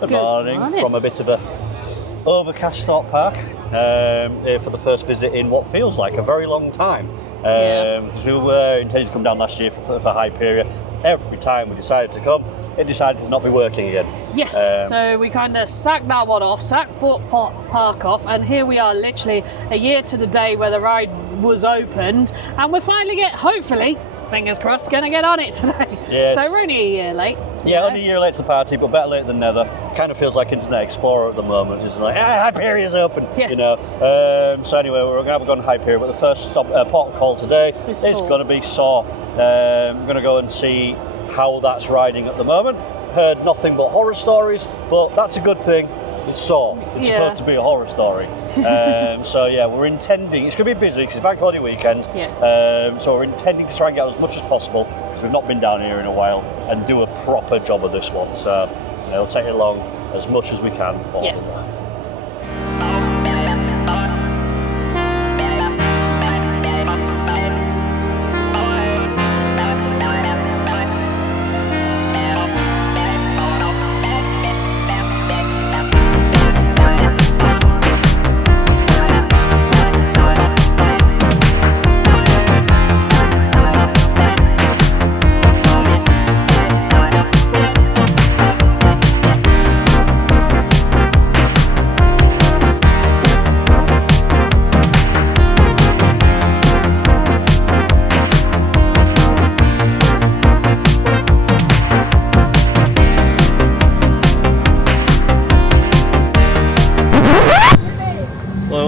Good morning. From a bit of a overcast Thorpe Park here for the first visit in what feels like a very long time. Because we were intending to come down last year for Hyperia. Every time we decided to come, it decided to not be working again. Yes, so we kind of sacked that one off, sacked Thorpe Park off, and here we are literally a year to the day where the ride was opened, and we're finally hopefully, fingers crossed, going to get on it today. Yes. So we're only a year late. Yeah, only a year late to the party, but better late than never. Kind of feels like Internet Explorer at the moment. It's like, Hyperia's open, you know. So anyway, we're going to have a go on Hyperia, but the first port of call today is going to be Saw. We're going to go and see how that's riding at the moment. Heard nothing but horror stories, but that's a good thing. It's Saw. It's supposed to be a horror story. So yeah, we're intending, it's going to be busy because it's bank holiday weekend. Yes. So we're intending to try and get as much as possible, because we've not been down here in a while, and do a proper job of this one. So we'll take it along as much as we can for them.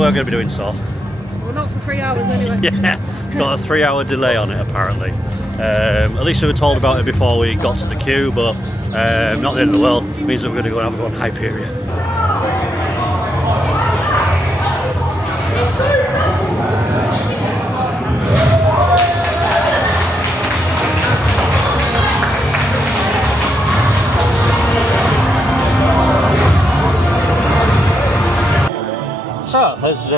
We're going to be doing Saw. Well, not for 3 hours anyway. Yeah, got a 3-hour delay on it apparently. At least we were told about it before we got to the queue, but not the end of the world. It means that we're going to go and have a go on Hyperia. So, as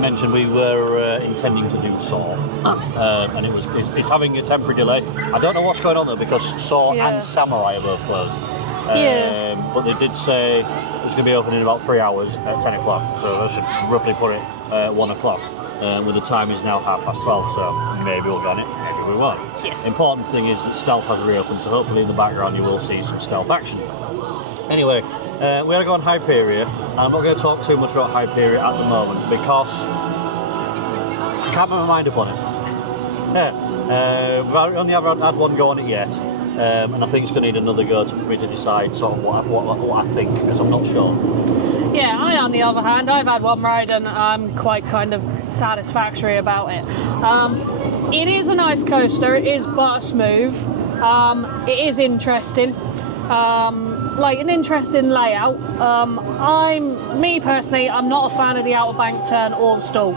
mentioned, we were intending to do Saw, and it's having a temporary delay. I don't know what's going on though, because Saw and Samurai are both closed. But they did say it's going to be open in about 3 hours at 10 o'clock, so I should roughly put it at 1 o'clock. Well, the time is now 12:30, so maybe we'll go on it, maybe we won't. Yes. Important thing is that stealth has reopened, so hopefully in the background you will see some stealth action. Anyway, we are going Hyperia. I'm not going to talk too much about Hyperia at the moment because I can't put my mind up on it. We've only ever had one go on it yet, and I think it's going to need another go for me to decide sort of what I think, because I'm not sure. Yeah, I, on the other hand, I've had one ride and I'm quite kind of satisfactory about it. It is a nice coaster, it is butter smooth, it is interesting. Like an interesting layout. Me personally, I'm not a fan of the outer bank turn or the stall,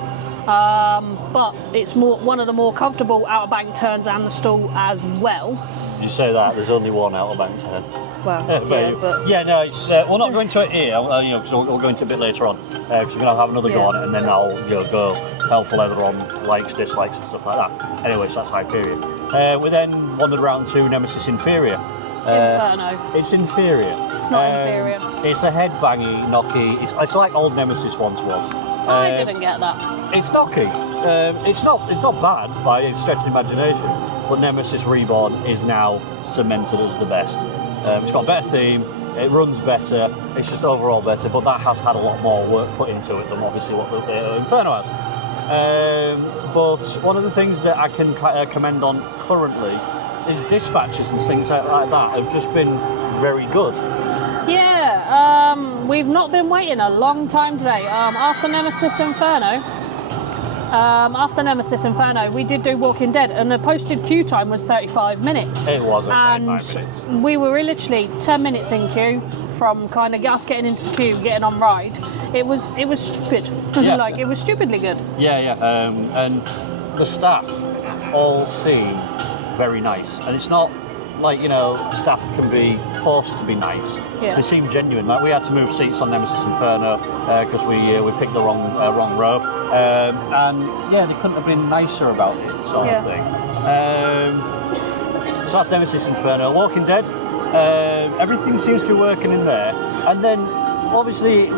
but it's one of the more comfortable outer bank turns and the stall as well. You say that there's only one outer bank turn. Well, no, it's we'll not go into it here. Because we'll go into it a bit later on. Because we're gonna have another go on it, and then I'll go hell for leather on likes, dislikes, and stuff like that. Anyway, so that's Hyperia. We then wandered around to Nemesis Inferior. Inferno. It's Inferior. It's not Inferior. It's a headbangy, knocky. It's like old Nemesis once was. I didn't get that. It's knocky. It's not bad by a stretch of imagination, but Nemesis Reborn is now cemented as the best. It's got a better theme. It runs better. It's just overall better. But that has had a lot more work put into it than obviously what Inferno has. But one of the things that I can commend on currently is dispatches and things like that have just been very good. Yeah, we've not been waiting a long time today. After Nemesis Inferno, we did do Walking Dead, and the posted queue time was 35 minutes. It was 35 minutes. We were literally 10 minutes in queue from kind of us getting into the queue, getting on ride. It was stupid. Yeah. It was stupidly good. Yeah. And the staff all seem very nice, and it's not like, staff can be forced to be nice. Yeah. They seem genuine. Like, we had to move seats on Nemesis Inferno because we picked the wrong row, and they couldn't have been nicer about it, sort of thing. So that's Nemesis Inferno. Walking Dead, Everything seems to be working in there. And then, obviously,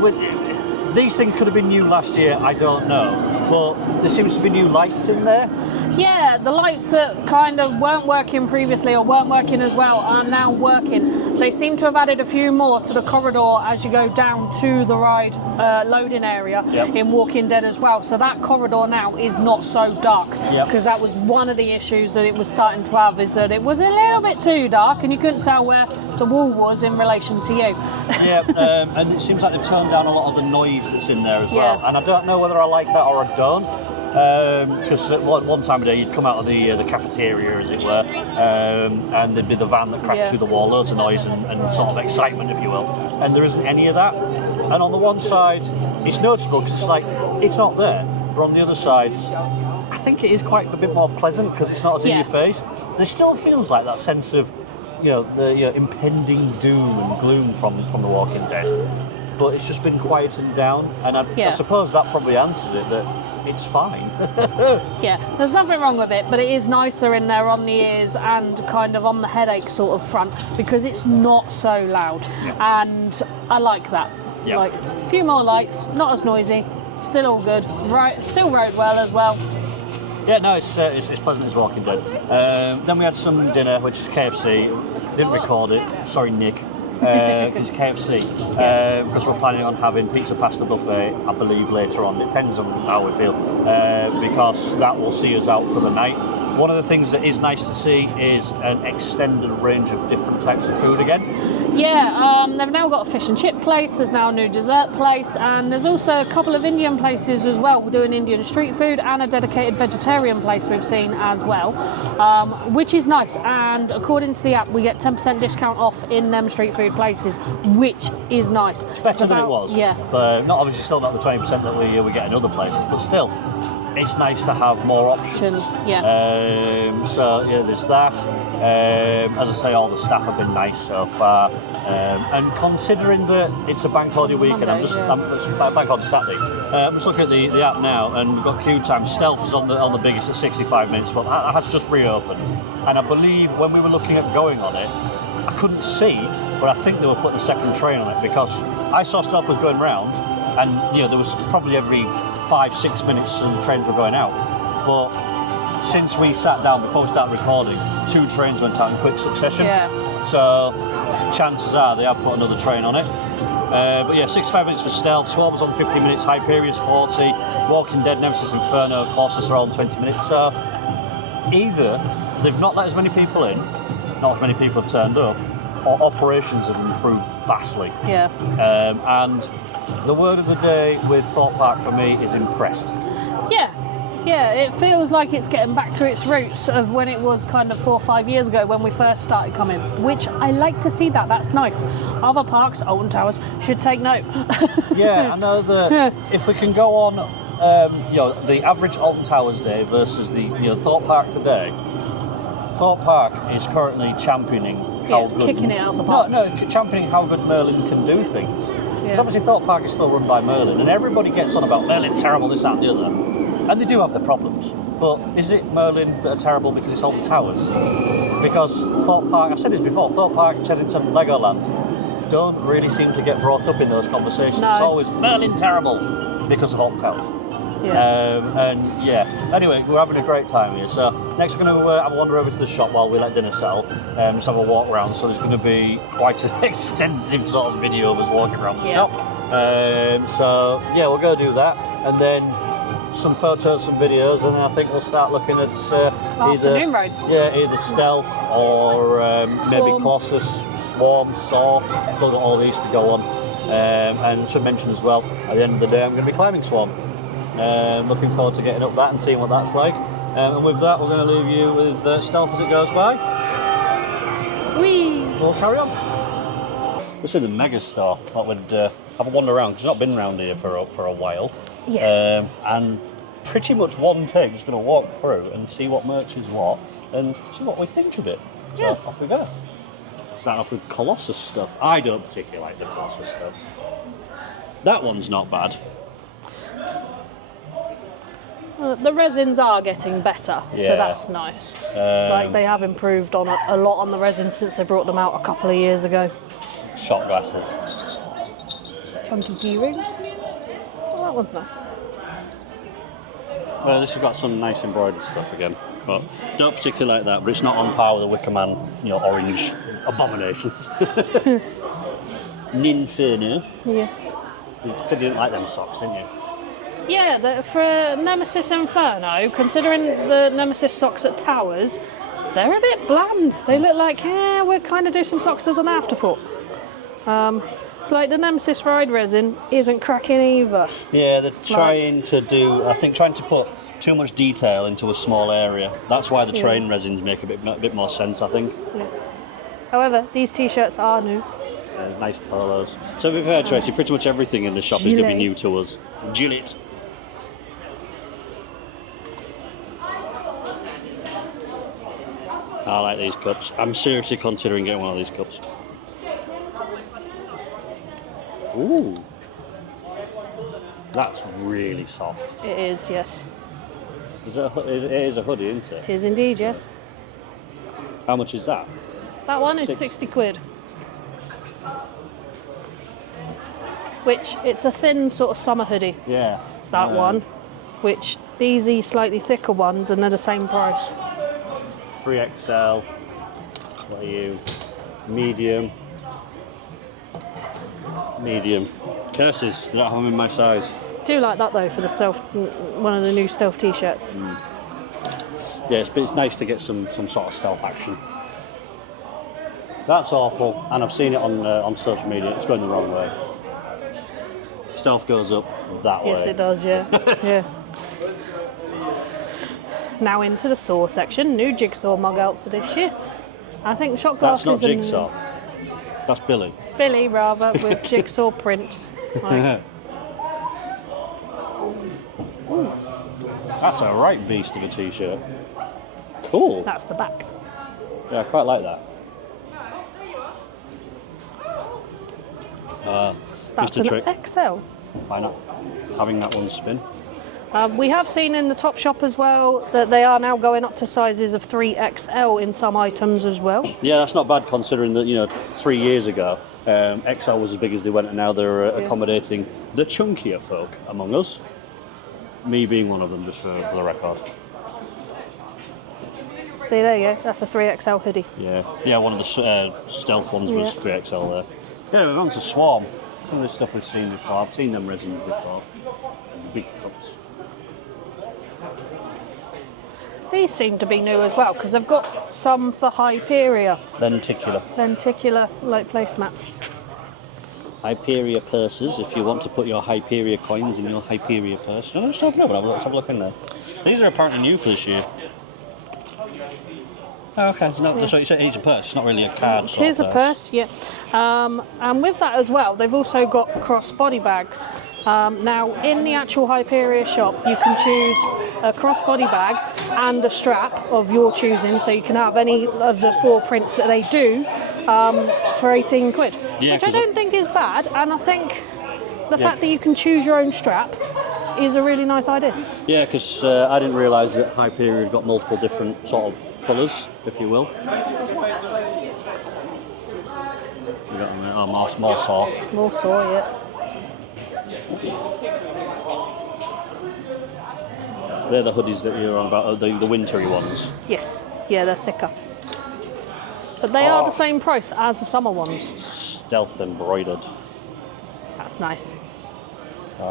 these things could have been new last year, I don't know. But there seems to be new lights in there. Yeah, the lights that kind of weren't working previously or weren't working as well are now working. They seem to have added a few more to the corridor as you go down to the ride loading area in Walking Dead as well. So that corridor now is not so dark, because that was one of the issues that it was starting to have, is that it was a little bit too dark and you couldn't tell where the wall was in relation to you. And it seems like they've toned down a lot of the noise that's in there as well. And I don't know whether I like that or I don't. Because one time a day you'd come out of the cafeteria, as it were, and there'd be the van that crashes through the wall, loads of noise and sort of excitement, if you will. And there isn't any of that. And on the one side, it's noticeable because it's like, it's not there. But on the other side, I think it is quite a bit more pleasant because it's not as in your face. There still feels like that sense of, the impending doom and gloom from The Walking Dead. But it's just been quietened down, and I suppose that probably answers it, that it's fine. There's nothing wrong with it, but it is nicer in there on the ears and kind of on the headache sort of front, because it's not so loud, and I like that. Like, a few more lights, not as noisy, still all good, right? Still rode well as well. Yeah, no, it's pleasant as Walking Dead. Then we had some dinner, which is KFC. Didn't record it. Sorry, Nick. Because KFC. Because we're planning on having pizza pasta buffet, I believe, later on. Depends on how we feel. Because that will see us out for the night. One of the things that is nice to see is an extended range of different types of food again. They've now got a fish and chip place, there's now a new dessert place, and there's also a couple of Indian places as well. We're doing Indian street food and a dedicated vegetarian place we've seen as well, which is nice. And according to the app, we get 10% discount off in them street food places, which is nice. It's better than it was. But not obviously still not the 20% that we get in other places, but still. It's nice to have more options. There's that. As I say, all the staff have been nice so far. And considering that it's a bank holiday weekend, it's bank holiday Saturday. I'm just looking at the app now, and we've got queue time. Stealth is on the biggest at 65 minutes, but that has just reopened. And I believe when we were looking at going on it, I couldn't see, but I think they were putting a second train on it, because I saw Stealth was going round, and there was probably every 5-6 minutes and trains were going out. But since we sat down before we started recording, 2 trains went out in quick succession. So chances are they have put another train on it. 65 minutes for Stealth, Swarm was on 50 minutes, Hyperia is 40, Walking Dead, Nemesis Inferno, Colossus are on 20 minutes. So either they've not let as many people in, not as many people have turned up, or operations have improved vastly. And the word of the day with Thorpe Park for me is impressed. It feels like it's getting back to its roots of when it was kind of 4 or 5 years ago when we first started coming, which I like to see that. That's nice. Other parks, Alton Towers, should take note. I know that if we can go on, the average Alton Towers day versus the Thorpe Park today, Thorpe Park is currently championing how good... kicking it out of the park. Championing how good Merlin can do things. Because obviously Thorpe Park is still run by Merlin, and everybody gets on about Merlin terrible, this, that and the other. And they do have their problems. But is it Merlin that are terrible because it's Alton Towers? Because Thorpe Park, I've said this before, Thorpe Park, Chessington, Legoland don't really seem to get brought up in those conversations. It's always Merlin terrible because of Alton Towers. Anyway, we're having a great time here. So next we're going to have a wander over to the shop while we let dinner settle, just have a walk around. So there's going to be quite an extensive sort of video of us walking around the shop. We'll go do that, and then some photos, some videos, and then I think we'll start looking at afternoon rides. Either Stealth or maybe Colossus, Swarm, Saw. Still got all these to go on. And should mention as well, at the end of the day, I'm going to be climbing Swarm. Looking forward to getting up that and seeing what that's like. And with that, we're going to leave you with Stealth as it goes by. We'll carry on. This is the Mega Store. Thought we'd have a wander around, because I've not been around here for a while. And pretty much one take, just going to walk through and see what merch is what, and see what we think of it. So off we go. Starting off with Colossus stuff. I don't particularly like the Colossus stuff. That one's not bad. The resins are getting better, Yeah. so that's nice. Like they have improved on a lot on the resins since they brought them out a couple of years ago. Shot glasses. Chunky key rings. Oh, that one's nice. Well, this has got some nice embroidered stuff again, but don't particularly like that. But it's not on par with the Wicker Man, orange abominations. Ninferno. Yes. You didn't like them socks, didn't you? Yeah, for Nemesis Inferno, considering the Nemesis socks at Towers, they're a bit bland. They look like, we'll kind of do some socks as an afterthought. It's like the Nemesis Ride resin isn't cracking either. Yeah, they're trying to put too much detail into a small area. That's why the train resins make a bit more sense, I think. Yeah. However, these t-shirts are new. Nice polos. So to be fair, Tracy, pretty much everything in the shop is going to be new to us. Gillette. I like these cups. I'm seriously considering getting one of these cups. Ooh. That's really soft. It is, yes. It is a hoodie, isn't it? It is indeed, yes. How much is that? That one is 60 quid. Which, it's a thin sort of summer hoodie. Yeah. That one. Which, these are slightly thicker ones and they're the same price. 3XL. What are you? Medium. Medium. Curses, I don't have them in my size. Do like that though for the one of the new stealth t-shirts. Yeah, it's nice to get some sort of stealth action. That's awful, and I've seen it on social media. It's going the wrong way. Stealth goes up that way. Yes, it does. Yeah, yeah. Now into the saw section. New Jigsaw mug out for this year. I think shot glasses. That's not Jigsaw. That's Billy. Billy, rather, with Jigsaw print. Like. That's a right beast of a t-shirt. Cool. That's the back. Yeah, I quite like that. That's Mr. an Trick. XL. Why not? Having that one spin. We have seen in the top shop as well that they are now going up to sizes of 3XL in some items as well. Yeah, that's not bad considering that 3 years ago XL was as big as they went, and now they're accommodating the chunkier folk among us. Me being one of them, just for the record. See, there you go. That's a 3XL hoodie. Yeah. One of the stealth ones was 3XL there. Yeah, we're on to Swarm. Some of this stuff we've seen before. I've seen them resins before. Big cups. These seem to be new as well because they've got some for Hyperia. Lenticular, like placemats. Hyperia purses, if you want to put your Hyperia coins in your Hyperia purse. No, just open up, let's have a look in there. These are apparently new for this year. Oh, okay, so it's a purse, it's not really a card. It is a purse, yeah. And with that as well, they've also got crossbody bags. Now, in the actual Hyperia shop, you can choose a crossbody bag and a strap of your choosing, so you can have any of the 4 prints that they do for 18 quid, which I don't think is bad, and I think the fact that you can choose your own strap is a really nice idea. Yeah, because I didn't realise that Hyperia had got multiple different sort of colours, if you will. We got more saw. More saw, yeah. They're the hoodies that you're on about, the wintry ones. Yes, yeah, they're thicker. But they are the same price as the summer ones. Stealth embroidered. That's nice.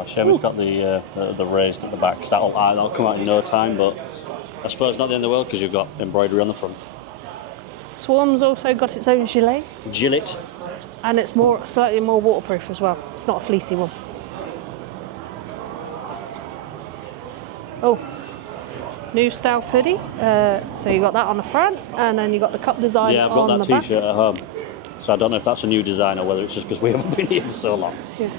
Shame we've got the raised at the back. That'll come out in no time, but I suppose not the end of the world because you've got embroidery on the front. Swarm's also got its own gilet. Gillette. And it's slightly more waterproof as well. It's not a fleecy one. Oh, new stealth hoodie. So you got that on the front, and then you got the cup design on the back. Yeah, I've got that t-shirt at home. So I don't know if that's a new design or whether it's just because we haven't been here for so long. Yeah.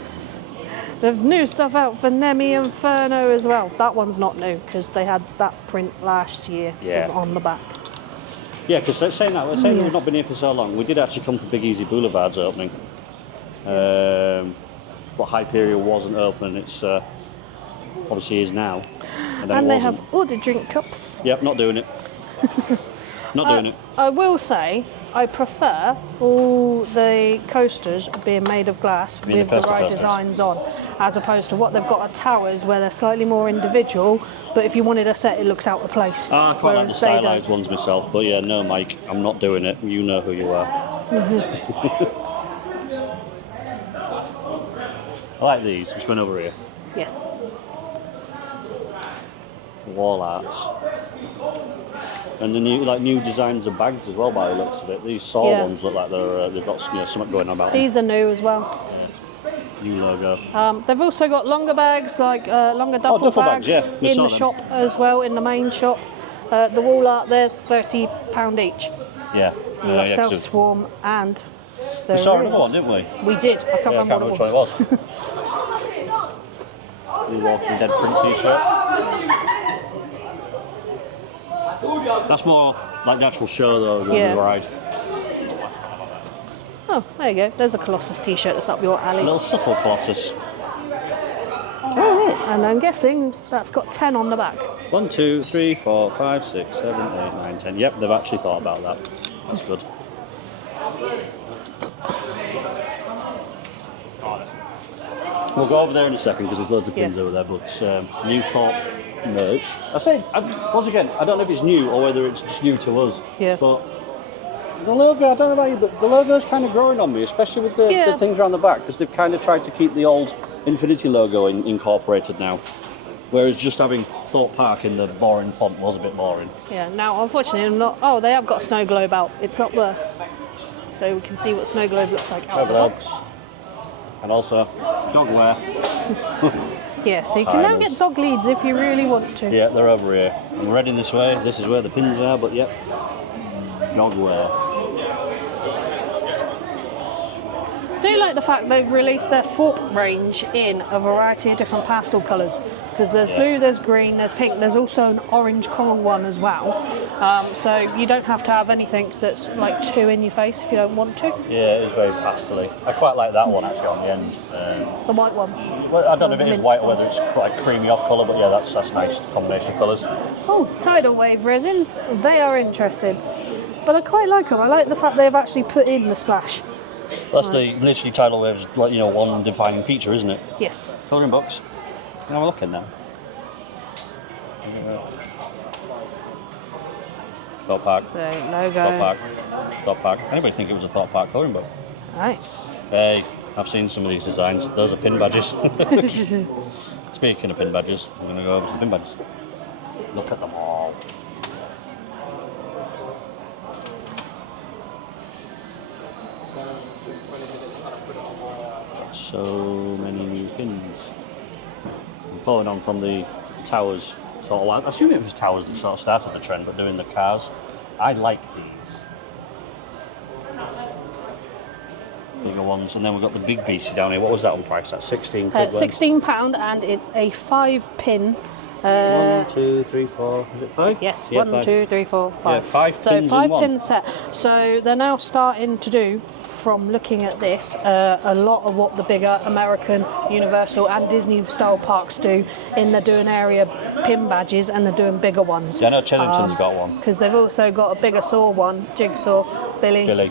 They've new stuff out for Nemi Inferno as well. That one's not new because they had that print last year on the back. Yeah, because saying we've not been here for so long, we did actually come for Big Easy Boulevard's opening. But Hyperia wasn't open, it's obviously is now. And they have all the drink cups. Yep, not doing it. Not doing it. I will say, I prefer all the coasters being made of glass with the right designs on, as opposed to what they've got at towers where they're slightly more individual, but if you wanted a set, it looks out of place. I quite like the stylised ones myself, but yeah, no, Mike, I'm not doing it. You know who you are. I like these. Just going over here. Yes. Wall arts. And the new designs of bags as well, by the looks of it. These saw ones look like they've got something going on about them. These are new as well. New logo. They've also got longer bags, like longer duffel bags in the shop as well, in the main shop. The wall art, they're £30 each. Yeah. Stealth Swarm and the we saw another one, didn't we? We did. I can't remember which one it was. The Walking Dead print t-shirt. That's more like the actual show though than the ride. Oh, there you go. There's a Colossus t-shirt that's up your alley. A little subtle Colossus. Oh, right. And I'm guessing that's got 10 on the back. 1, 2, 3, 4, 5, 6, 7, 8, 9, 10. Yep, they've actually thought about that. That's good. We'll go over there in a second because there's loads of pins over there, but new Thorpe merch. Once again, I don't know if it's new or whether it's just new to us. Yeah. But the logo, I don't know about you, but the logo's kind of growing on me, especially with the things around the back, because they've kind of tried to keep the old Infinity logo incorporated now. Whereas just having Thorpe Park in the boring font was a bit boring. Yeah, now unfortunately I'm not... Oh, they have got a snow globe out. It's up there. So we can see what snow globe looks like out of the box. And also, dog wear. Yeah, so you can now get dog leads if you really want to. Yeah, they're over here. And we're heading this way. This is where the pins are, but yep. Dog wear. I do like the fact they've released their Thorpe range in a variety of different pastel colours. Because there's blue, there's green, there's pink, there's also an orange coral one as well. So you don't have to have anything that's like too in your face if you don't want to. Yeah, it is very pastel-y. I quite like that one actually on the end. The white one. Well, I don't know if it is white or whether it's quite creamy off colour, but yeah, that's nice combination of colours. Oh, tidal wave resins. They are interesting. But I quite like them. I like the fact they've actually put in the splash. That's literally tidal waves, like, you know, one defining feature, isn't it? Yes. Colouring books. Can I have a look in there? Thorpe Park. So, logo. Thorpe Park. Thorpe Park. Anybody think it was a Thorpe Park colouring book? Right. Hey, I've seen some of these designs. Those are pin badges. Speaking of pin badges, I'm going to go over to the pin badges. Look at them all. So many new pins. And following on from the towers, I assume it was towers that sort of started the trend, but doing the cars. I like these. Bigger ones, and then we've got the big beastie down here. What was that on price? That's £16. £16, and it's a 5-pin. 1, 2, 3, 4. Is it 5? Yes, yeah, 1, 2, 3, 4, 5. Yeah, 5 so pins. So 5-pin set. So they're now starting to do, from looking at this, a lot of what the bigger American, Universal and Disney style parks do, in they're doing area pin badges and they're doing bigger ones. Yeah, I know Chillington's got one. Because they've also got a bigger saw one, Jigsaw, Billy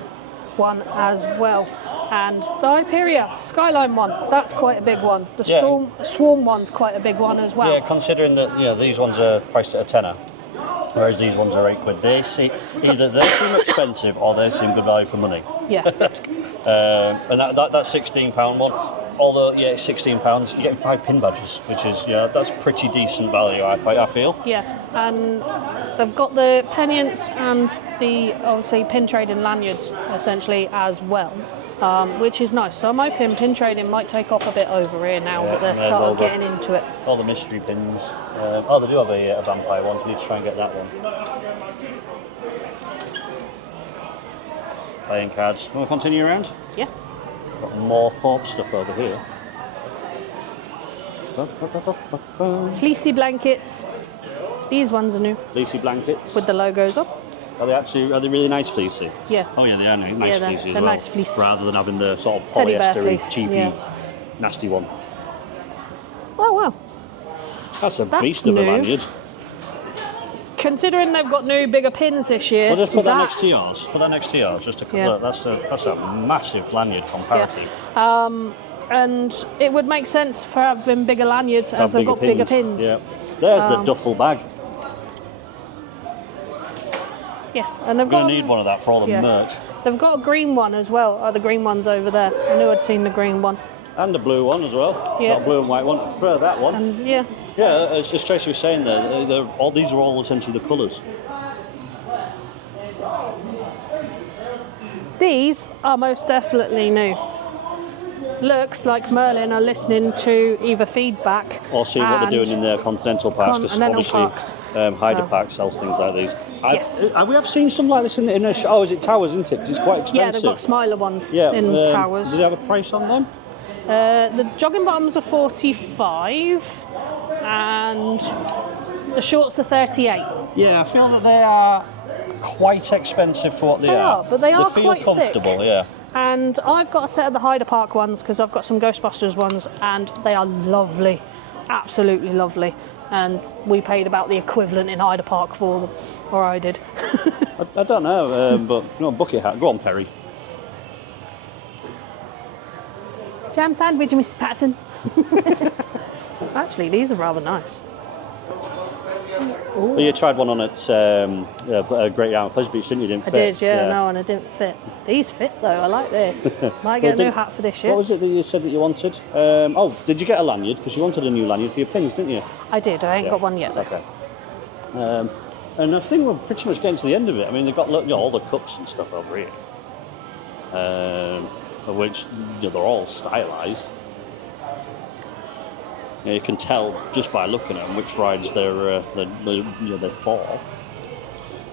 one as well. And the Hyperia Skyline one, that's quite a big one. The Swarm one's quite a big one as well. Yeah, considering that these ones are priced at a tenner, whereas these ones are £8. They seem expensive or they seem good value for money. Yeah. And that £16 one, although it's £16, you're getting 5 pin badges, which is that's pretty decent value. I feel. Yeah, and they've got the pennants and the obviously pin trading lanyards essentially as well. Which is nice. So my pin trading might take off a bit over here now that they've started getting into it. All the mystery pins. They do have a vampire one. You need to try and get that one. Playing cards. Want to continue around? Yeah. Got more Thorpe stuff over here. Fleecy blankets. These ones are new. Fleecy blankets. With the logos up. Are they really nice fleecy? Yeah. Oh yeah, they are nice fleecy as well. Nice fleece. Rather than having the sort of Teddy bear polyester fleece, cheapy, nasty one. Oh wow. That's a beast of a lanyard. Considering they've got new, bigger pins this year. Well, just put that next to yours. Put that next to yours, just to look. That's a massive lanyard comparative. Yeah. And it would make sense for having bigger lanyards as they've got bigger pins. Yeah. There's the duffel bag. Yes, and they've We're going to need one of that for all the merch. They've got a green one as well. Oh, the green one's over there. I knew I'd seen the green one. And the blue one as well. Yeah. Got a blue and white one. I prefer that one. And yeah. Yeah, as Tracy was saying there, these are all essentially the colours. These are most definitely new. Looks like Merlin are listening to either feedback or see what they're doing in their continental parks, because obviously Hyder Park sells things like these. Yes. We have seen some like this in a show. Oh, is it Towers, isn't it? Because it's quite expensive. Yeah, they've got smiler ones in Towers. Do they have a price on them? The jogging bottoms are 45 and the shorts are 38. Yeah, I feel that they are quite expensive for what they are. But they are feel quite comfortable, thick. Yeah. And I've got a set of the Hyder Park ones because I've got some Ghostbusters ones and they are lovely, absolutely lovely. And we paid about the equivalent in Hyder Park for them, or I did. I don't know, but bucket hat. Go on, Perry. Jam sandwich, Mr. Patterson. Actually, these are rather nice. Well, you tried one on at Great Yarmouth Pleasure Beach, didn't you? Didn't fit. I did, yeah, no, and it didn't fit. These fit though. I like this. Might get a new hat for this year. What was it that you said that you wanted? Did you get a lanyard? Because you wanted a new lanyard for your pins, didn't you? I did. I ain't got one yet though. Okay. And I think we're pretty much getting to the end of it. I mean, they've got all the cups and stuff over here, which they're all stylised. You can tell just by looking at them which rides they're for.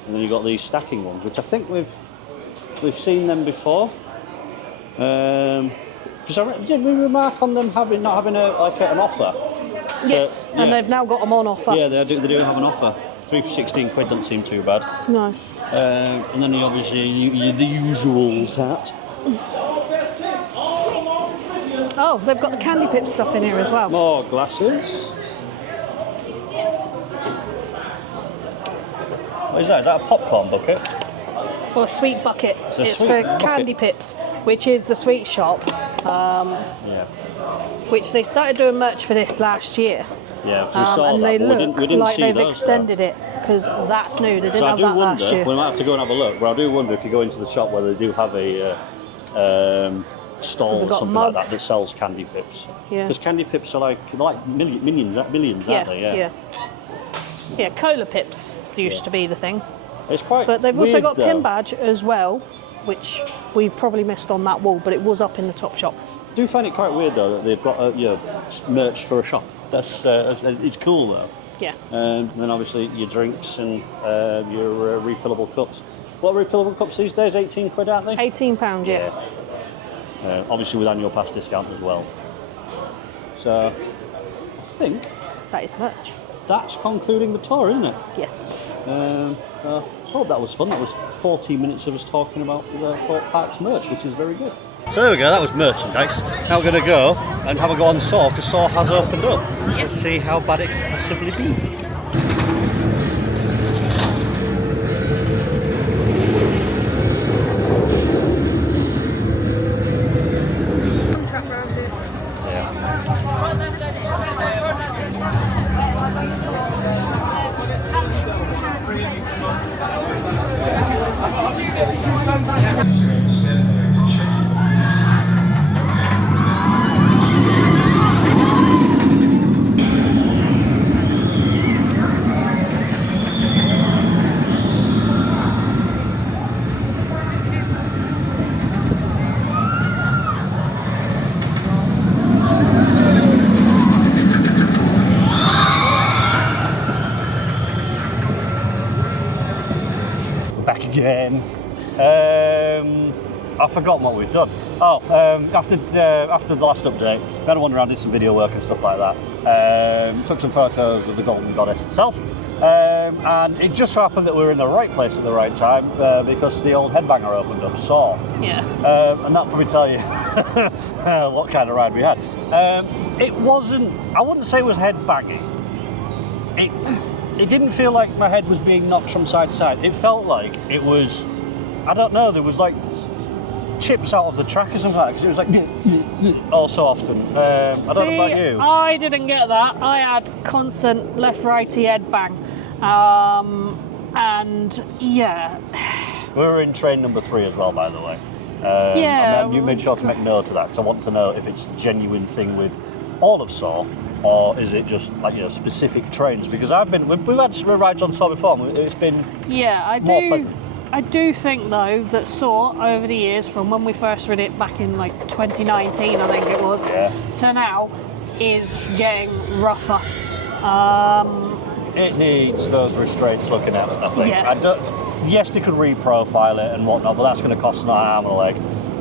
And then you've got these stacking ones, which I think we've seen them before. Because did we remark on them not having an offer? Yes, and they've now got them on offer. Yeah, they do have an offer. 3 for 16 quid doesn't seem too bad. No. And then obviously the usual tat. Oh, they've got the Candy Pip stuff in here as well. More glasses. What is that? Is that a popcorn bucket? Or a sweet bucket. It's sweet for bucket. Candy Pips, which is the sweet shop. Which they started doing merch for this last year. Yeah, we saw and that, they but look we didn't like see they've those, extended it because that's new. They didn't so have that last year. We might have to go and have a look. But I do wonder if you go into the shop whether they do have a stall or something mugs. like that sells Candy Pips. Yeah. Because Candy Pips are like millions, aren't they? Yeah. Yeah, Cola Pips used to be the thing. It's quite. But they've also weird, got though. Pin Badge as well, which we've probably missed on that wall, but it was up in the top shop. I do find it quite weird though that they've got merch for a shop. That's it's cool though. Yeah. And then obviously your drinks and your refillable cups. What are refillable cups these days? 18 quid, aren't they? £18, yes. Obviously with annual pass discount as well. So I think That is merch. that's concluding the tour, isn't it? Yes. I hope that was fun. That was 14 minutes of us talking about the Thorpe Park's merch, which is very good. So there we go, that was merchandise. Now we're going to go and have a go on Saw, because Saw has opened up. Let's see how bad it can possibly be. Back again. I've forgotten what we've done. After the last update, we had a wander around, did some video work and stuff like that. Took some photos of the Golden Goddess itself, and it just so happened that we were in the right place at the right time because the old headbanger opened up. Saw. Yeah. And that'll probably tell you what kind of ride we had. It wasn't. I wouldn't say it was headbanging. it didn't feel like my head was being knocked from side to side. It felt like it was, I don't know, there was like chips out of the track or something like that, because it was like all so often. I don't know about you. I didn't get that. I had constant left-righty head bang. And yeah. We were in train number 3 as well, by the way. And you made sure to make note of that, because I want to know if it's a genuine thing with all of Saw, or is it just like, you know, specific trains? Because we've had rides on Saw before, and it's been more pleasant. I do think though that Saw over the years, from when we first read it back in like 2019, I think it was, to now, is getting rougher. It needs those restraints looking at, I think. Yeah. Yes, they could reprofile it and whatnot, but that's going to cost an arm and a leg.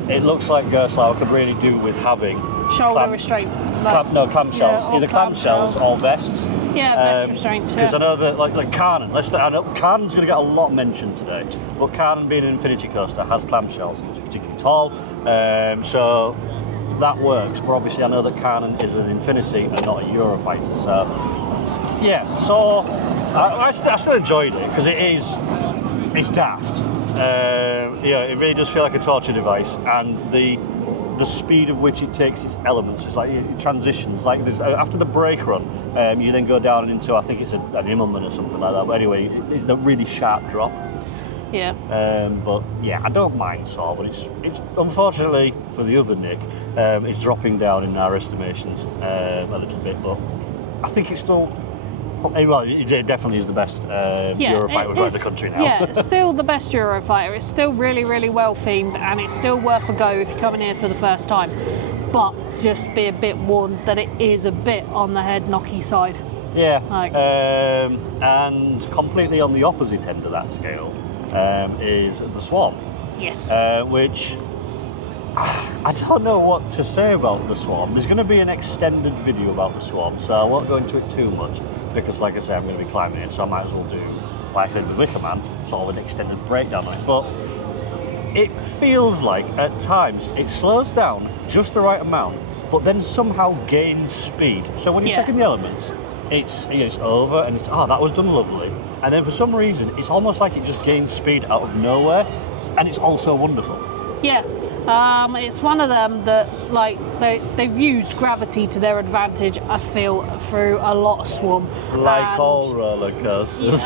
It looks like Gerstlauer could really do with having shoulder restraints. Clamshells. Either clamshells or vests. Yeah, vest restraints. Because I know that, like Carnan, I know Carnan's going to get a lot mentioned today, but Carnan, being an Infinity coaster, has clamshells and it's particularly tall, so that works. But obviously, I know that Carnan is an Infinity and not a Eurofighter, so yeah. So I still enjoyed it because it's daft. It really does feel like a torture device, and the speed of which it takes its elements, it's like it transitions. Like after the brake run, you then go down into, I think it's an Immelman or something like that. But anyway, it's a really sharp drop. Yeah. But yeah, I don't mind Saw, but it's unfortunately for the other Nick, it's dropping down in our estimations a little bit. But I think it's still. Well, it definitely is the best Eurofighter we've got in the country now. Yeah, it's still the best Eurofighter. It's still really, really well themed, and it's still worth a go if you're coming here for the first time. But just be a bit warned that it is a bit on the head knocky side. Yeah, and completely on the opposite end of that scale is the Swarm. Yes. Which I don't know what to say about the Swarm. There's going to be an extended video about the Swarm, so I won't go into it too much, because like I say, I'm going to be climbing it, so I might as well do, like I did with Wicker Man, sort of an extended breakdown on it. But it feels like, at times, it slows down just the right amount, but then somehow gains speed. So when you're taking the elements, it's over, and that was done lovely. And then for some reason, it's almost like it just gains speed out of nowhere, and it's also wonderful. Yeah. It's one of them that, like, they've used gravity to their advantage, I feel, through a lot of Swarm. Like all roller coasters.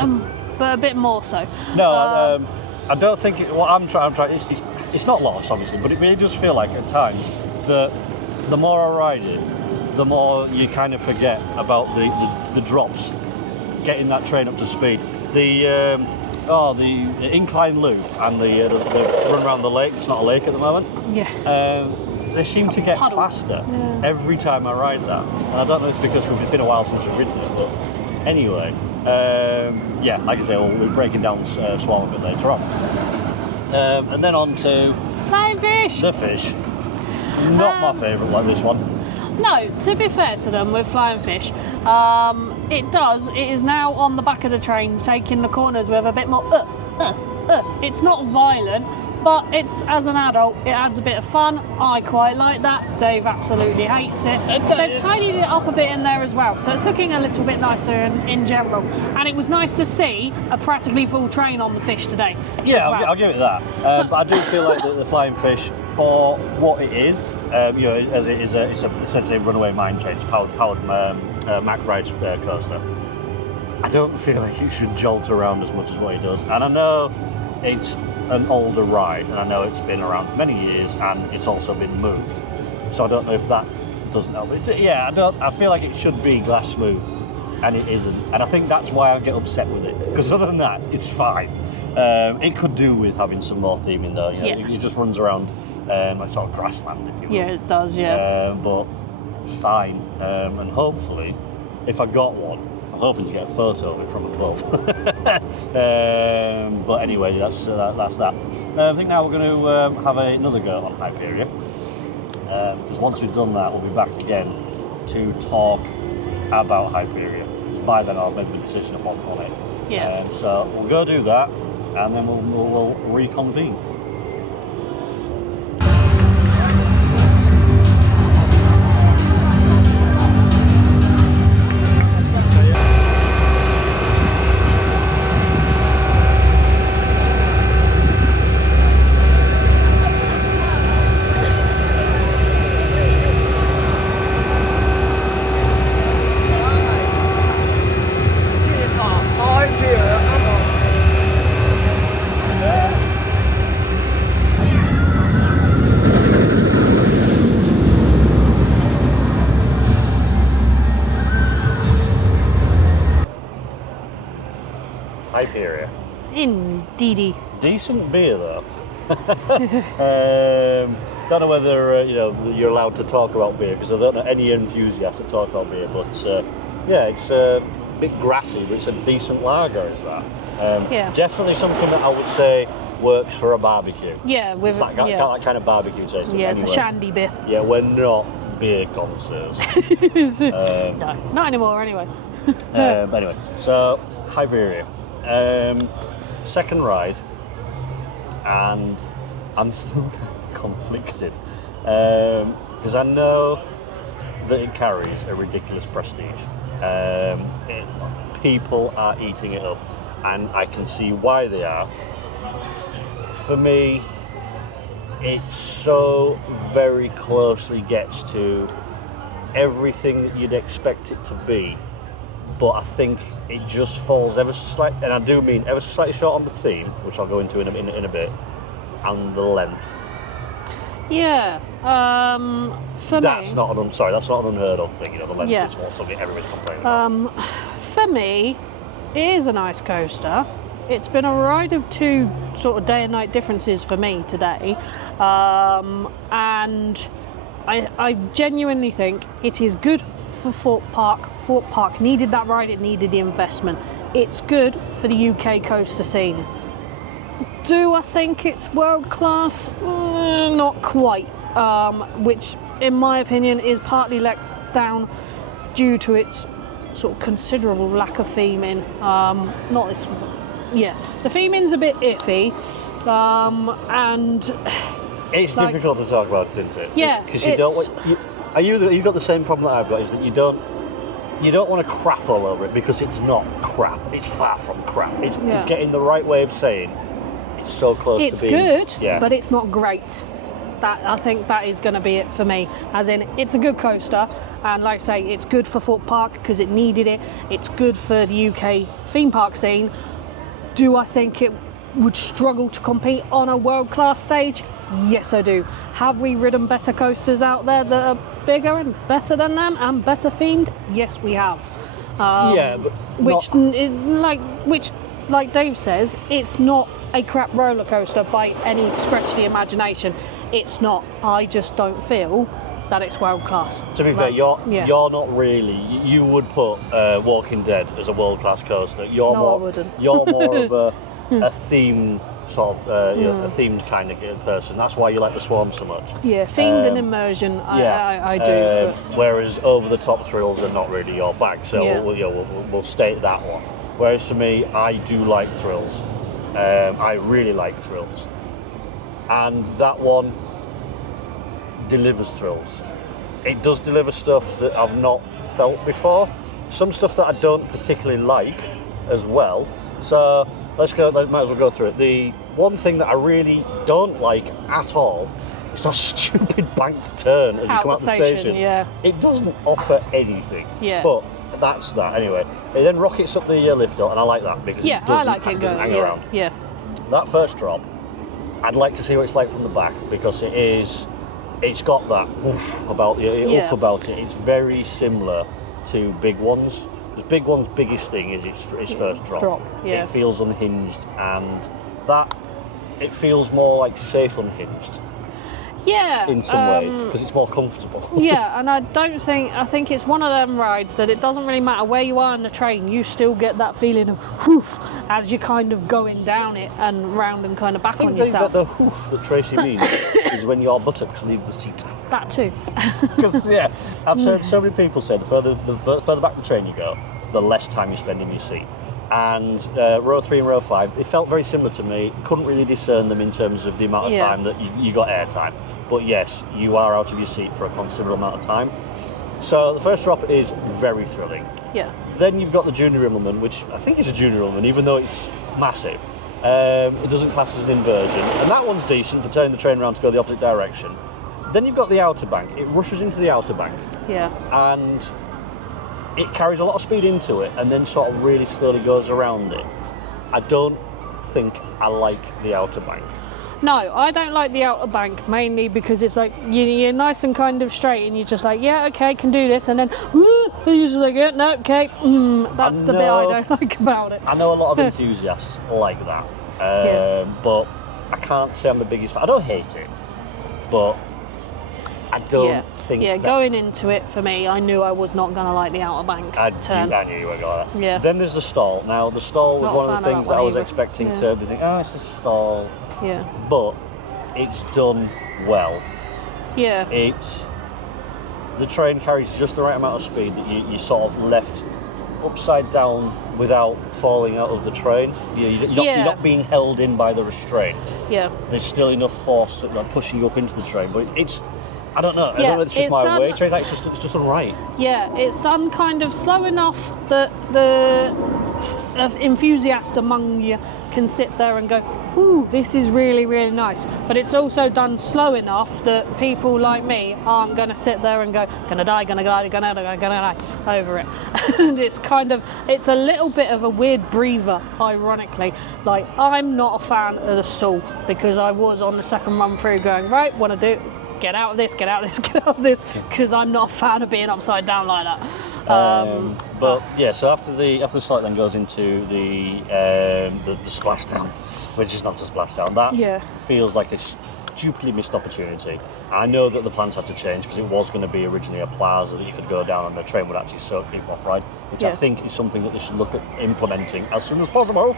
But a bit more so. No, I don't think what I'm trying. It's not lost, obviously, but it really does feel like at times that the more I ride it, the more you kind of forget about the drops, getting that train up to speed. The incline loop and the run around the lake. It's not a lake at the moment. Yeah. They seem to get faster every time I ride that, and I don't know if it's because it's been a while since we've ridden it, but anyway, like I say, we'll be breaking down Swarm a bit later on, and then on to Flying Fish. The Fish. Not my favourite like this one. No, to be fair to them with Flying Fish, it is now on the back of the train, taking the corners with a bit more It's not violent, but it's, as an adult, it adds a bit of fun. I quite like that. Dave absolutely hates it. They've tidied it up a bit in there as well, so it's looking a little bit nicer in general. And it was nice to see a practically full train on the Fish today. Yeah, I'll give it that. But I do feel like the Flying Fish, for what it is, as it is, it's essentially a runaway mine train, powered Mack Rides coaster. I don't feel like it should jolt around as much as what it does. And I know it's an older ride, and I know it's been around for many years, and it's also been moved. So I don't know if that doesn't help. I feel like it should be glass smooth, and it isn't. And I think that's why I get upset with it. Because other than that, it's fine. It could do with having some more theming though. It just runs around like sort of grassland, if you will. Yeah, it does. Yeah. But it's fine. And hopefully, if I got one, I'm hoping to get a photo of it from above. But anyway, that's that. I think now we're going to have another go on Hyperia. Because once we've done that, we'll be back again to talk about Hyperia. By then, I'll make the decision upon it. Yeah. So we'll go do that, and then we'll reconvene. Hyperia. Indeedy. Decent beer though. Don't know whether you're allowed to talk about beer because I don't know any enthusiasts that talk about beer, but it's a bit grassy, but it's a decent lager. Is that? Definitely something that I would say works for a barbecue. Yeah, with that kind of barbecue taste. Yeah, it's a shandy beer. Yeah, we're not beer connoisseurs. No, not anymore anyway. Anyway, so Hyperia, second ride, and I'm still kind of conflicted because I know that it carries a ridiculous prestige. People are eating it up, and I can see why they are. For me, it so very closely gets to everything that you'd expect it to be, but I think it just falls ever so slightly, and I do mean ever so slightly short on the theme, which I'll go into in a bit, and the length. Yeah, for that's me... not an unheard of thing, the length is what something everybody's complaining about. For me, it is an ice coaster. It's been a ride of two sort of day and night differences for me today, and I genuinely think it is good for Thorpe Park. Thorpe Park needed that ride, it needed the investment. It's good for the UK coaster scene. Do I think it's world class? Not quite, which in my opinion is partly let down due to its sort of considerable lack of theming. The theming's a bit iffy, and it's difficult to talk about, isn't it? Yeah, because you don't. You've got the same problem that I've got, is that you don't want to crap all over it because it's not crap. It's far from crap. It's getting the right way of saying it's so close to being. It's good, but it's not great. I think that is going to be it for me. As in, it's a good coaster, and like I say, it's good for Thorpe Park because it needed it. It's good for the UK theme park scene. Do I think it would struggle to compete on a world-class stage? Yes, I do. Have we ridden better coasters out there that are bigger and better than them and better themed? Yes, we have. Which, like Dave says, it's not a crap roller coaster by any stretch of the imagination. It's not. I just don't feel that it's world class. To be fair, you're not really. You would put Walking Dead as a world class coaster. I wouldn't. You're more of a theme sort of a themed kind of person. That's why you like the Swarm so much. Yeah, themed and immersion. I do. Whereas over the top thrills are not really your bag. So we'll state that one. Whereas for me, I do like thrills. I really like thrills, and that one delivers thrills. It does deliver stuff that I've not felt before. Some stuff that I don't particularly like as well. So might as well go through it. The one thing that I really don't like at all is that stupid banked turn as you come out the station. Yeah. It doesn't offer anything. Yeah. But that's that anyway. It then rockets up the lift hill, and I like that because it doesn't hang around. Yeah. That first drop, I'd like to see what it's like from the back because it's got that oof about it. It's very similar to Big One's. Because Big One's biggest thing is its first drop. It feels unhinged, and that it feels more like safe unhinged. Yeah. In some ways, because it's more comfortable. Yeah, and I think it's one of them rides that it doesn't really matter where you are in the train, you still get that feeling of hoof as you're kind of going down it and round and kind of back on yourself. The hoof that Tracy means is when your buttocks leave the seat. That too. Because I've heard so many people say the further back the train you go, the less time you spend in your seat. And row 3 and row 5, it felt very similar to me. Couldn't really discern them in terms of the amount of time that you got air time. But yes, you are out of your seat for a considerable amount of time. So the first drop is very thrilling. Yeah. Then you've got the Junior Immelman, which I think is a Junior Immelman, even though it's massive. It doesn't class as an inversion. And that one's decent for turning the train around to go the opposite direction. Then you've got the outer bank. It rushes into the outer bank. Yeah. And it carries a lot of speed into it and then sort of really slowly goes around it. I don't think I like the outer bank. No, I don't like the Outer Bank, mainly because it's like you're nice and kind of straight, and you're just like, yeah, okay, can do this, and then you're just like, yeah, no, okay, that's the bit I don't like about it. I know a lot of enthusiasts like that, but I can't say I'm the biggest fan. I don't hate it, but I don't think. Yeah, going into it for me, I knew I was not going to like the Outer Bank turn. I knew you were going to. Yeah. Then there's the stall. Now, the stall was one of the things that I was expecting to be thinking, oh, it's a stall. Yeah. But it's done well. Yeah. The train carries just the right amount of speed that you sort of left upside down without falling out of the train. You're not being held in by the restraint. Yeah. There's still enough force that, like, pushing you up into the train, but it's, I don't know. I don't know if it's just my weight or it's just done right. Yeah, it's done kind of slow enough that the enthusiast among you can sit there and go, ooh, this is really, really nice. But it's also done slow enough that people like me aren't going to sit there and go, gonna die over it. And it's a little bit of a weird breather, ironically. Like, I'm not a fan of the stall because I was on the second run through going, right, want to do get out of this, because I'm not a fan of being upside down like that. But yeah, so after the slide then goes into the splashdown, which is not a splashdown. That feels like a stupidly missed opportunity. I know that the plans had to change because it was going to be originally a plaza that you could go down and the train would actually soak people off ride, which I think is something that they should look at implementing as soon as possible.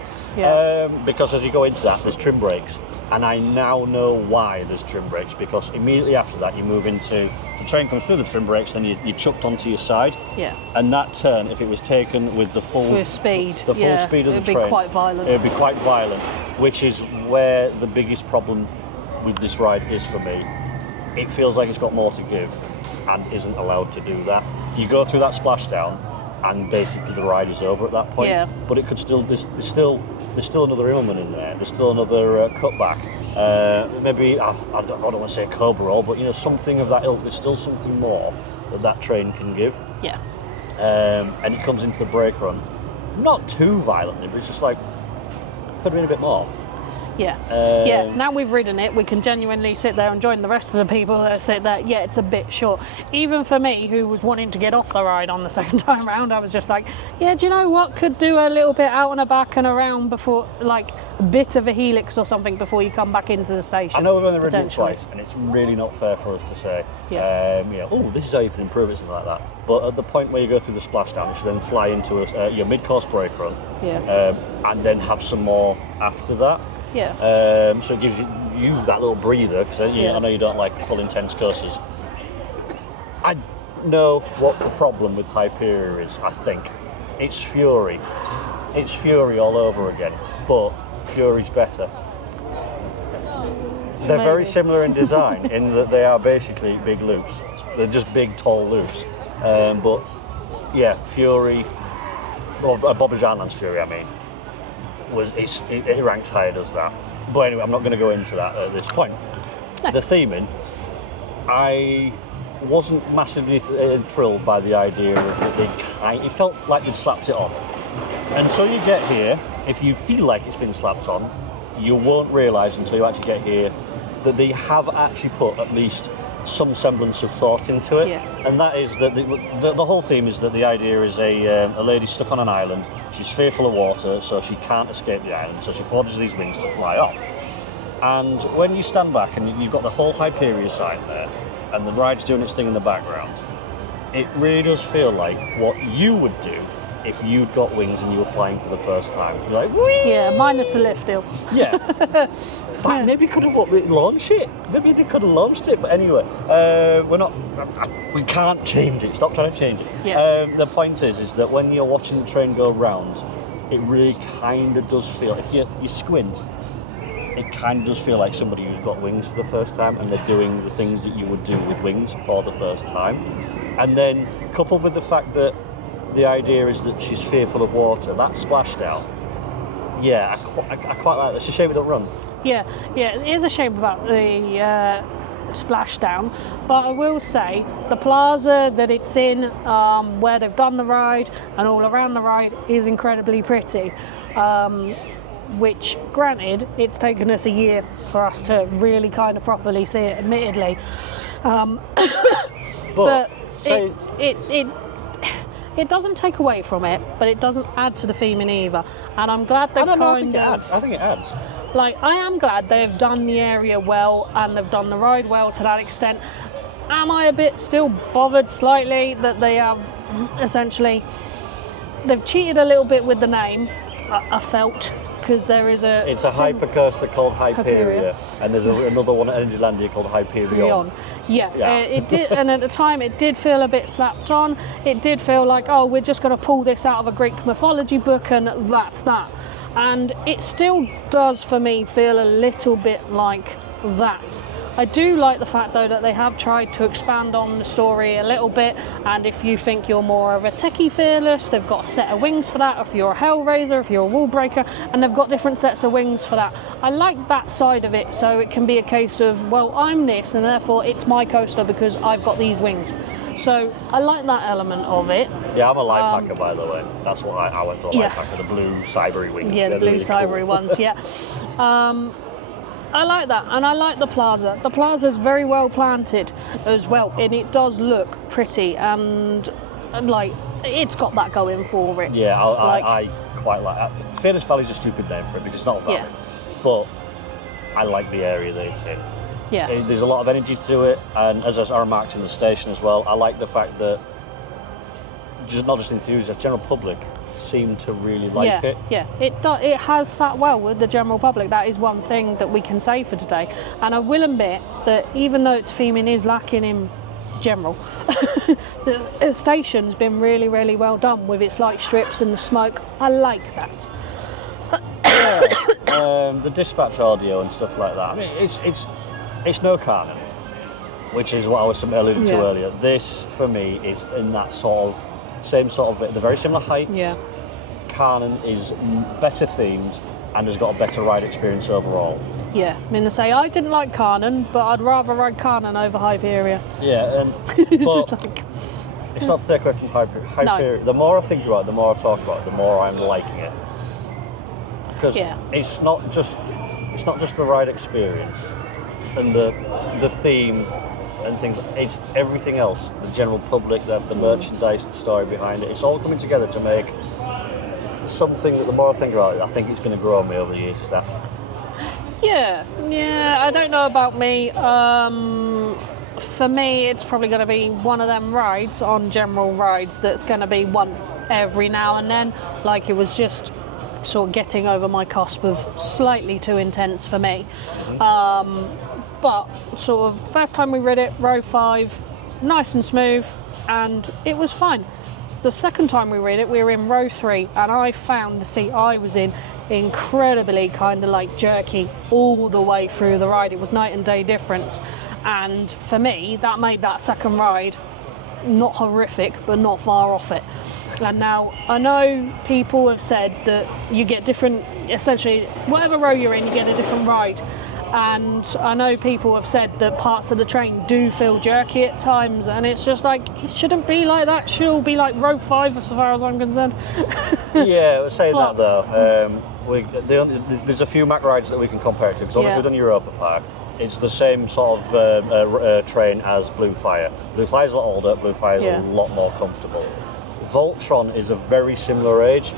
Because as you go into that, there's trim brakes, and I now know why there's trim brakes, because immediately after that you move into, the train comes through the trim brakes, then you're chucked onto your side, and that turn, if it was taken with the full speed of the train, it'd be quite violent. It'd be quite violent, which is where the biggest problem with this ride is for me. It feels like it's got more to give and isn't allowed to do that. You go through that splashdown and basically the ride is over at that point. But it could still, there's still another Illman in there. There's still another cutback. Maybe I don't want to say a Cobra roll, but something of that ilk. There's still something more that train can give. And it comes into the brake run, not too violently, but it's just like could have been a bit more. Now we've ridden it, we can genuinely sit there and join the rest of the people that sit there. Yeah, it's a bit short. Even for me, who was wanting to get off the ride on the second time round, I was just like, yeah, do you know what? Could do a little bit out and back and around before, like a bit of a helix or something before you come back into the station. I know we've only ridden it twice, and it's really not fair for us to say, oh, this is how you can improve it, something like that. But at the point where you go through the splashdown, you should then fly into your mid-course brake run, and then have some more after that. So it gives you that little breather, because I know you don't like full intense courses. I know what the problem with Hyperia is, I think. It's Fury. It's Fury all over again, but Fury's better. They're very similar in design in that they are basically big loops. They're just big, tall loops. But yeah, Fury, or Bob Jeanlin's Fury, I mean, it ranks higher as that. But anyway, I'm not going to go into that at this point. The theming, I wasn't massively thrilled by the idea of that it felt like you'd slapped it on. Until you get here, if you feel like it's been slapped on, you won't realise until you actually get here that they have actually put at least some semblance of thought into it, and that is that the whole theme is that the idea is a lady stuck on an island. She's fearful of water, so she can't escape the island, so she forges these wings to fly off. And when you stand back and you've got the whole Hyperia sign there, and the ride's doing its thing in the background, it really does feel like what you would do if you'd got wings and you were flying for the first time. You're like, whee! Yeah, minus the lift deal. Yeah. But maybe could have launched it. Maybe they could have launched it. But anyway, we can't change it. Stop trying to change it. The point is that when you're watching the train go round, it really kind of does feel, if you squint, it kind of does feel like somebody who's got wings for the first time and they're doing the things that you would do with wings for the first time. And then coupled with the fact that the idea is that she's fearful of water, that splashdown, I quite like that. It's a shame it don't run. Yeah, it is a shame about the splashdown, but I will say the plaza that it's in, where they've done the ride and all around the ride, is incredibly pretty. which, granted, it's taken us a year for us to really kind of properly see it, admittedly. But it doesn't take away from it, but it doesn't add to the theming either. And I'm glad they've I think it adds. Like, I am glad they've done the area well and they've done the ride well to that extent. Am I a bit still bothered slightly that they have essentially, they've cheated a little bit with the name, I felt, because there is a... It's a hypercoaster called Hyperia, and there's another one at Energylandia called Hyperion. Yeah. It did, and at the time it did feel a bit slapped on. It did feel like, oh, we're just going to pull this out of a Greek mythology book and that's that. And it still does, for me, feel a little bit like that. I do like the fact, though, that they have tried to expand on the story a little bit, and if you think you're more of a techie fearless, they've got a set of wings for that. If you're a Hellraiser, if you're a wall breaker, and they've got different sets of wings for that. I like that side of it, so it can be a case of, well, I'm this, and therefore it's my coaster because I've got these wings. So I like that element of it. Yeah, I'm a life hacker, by the way. That's what I went for, life hacker, the blue cybery wings. Yeah, the blue really cybery cool. ones, yeah. I like that, and I like the plaza. The plaza's very well planted as well, and it does look pretty, and like, it's got that going for it. Yeah, I quite like that. Fearless Valley's a stupid name for it because it's not a valley, but I like the area that it's in. Yeah. There's a lot of energy to it, and as I remarked in the station as well, I like the fact that not just enthusiasts, general public seem to really like it. Yeah, it has sat well with the general public. That is one thing that we can say for today. And I will admit that even though its theming is lacking in general, the station's been really, really well done with its light strips and the smoke. I like that. The dispatch audio and stuff like that. I mean, it's no Carnan, which is what I was alluding to earlier. This, for me, is in that same sort of, the very similar heights. Yeah. Carnan is better themed and has got a better ride experience overall. Yeah, I mean, to say I didn't like Carnan, but I'd rather ride Carnan over Hyperia. Yeah, but it's not to take away from Hyperia. No. The more I think about it, the more I talk about it, the more I'm liking it. Because it's not just the ride experience and the theme and things, it's everything else, the general public, the merchandise, the story behind it, it's all coming together to make something that the more I think about it, I think it's going to grow on me over the years. Is that? Yeah, I don't know about me. For me, it's probably going to be one of them rides on general rides that's going to be once every now and then, like it was just sort of getting over my cusp of slightly too intense for me. But sort of first time we rid it, row 5, nice and smooth, and it was fine. The second time we rid it, we were in row 3, and I found the seat I was in incredibly kind of like jerky all the way through the ride. It was night and day difference, and for me that made that second ride not horrific but not far off it. And now I know people have said that you get different, essentially whatever row you're in, you get a different ride. And I know people have said that parts of the train do feel jerky at times, and it's just like, it shouldn't be like that. It should all be like row 5 as far as I'm concerned. Yeah, saying that though, there's a few Mack rides that we can compare it to, because obviously we've done Europa Park. It's the same sort of train as Blue Fire. Blue Fire's a lot older, Blue Fire's a lot more comfortable. Voltron is a very similar age,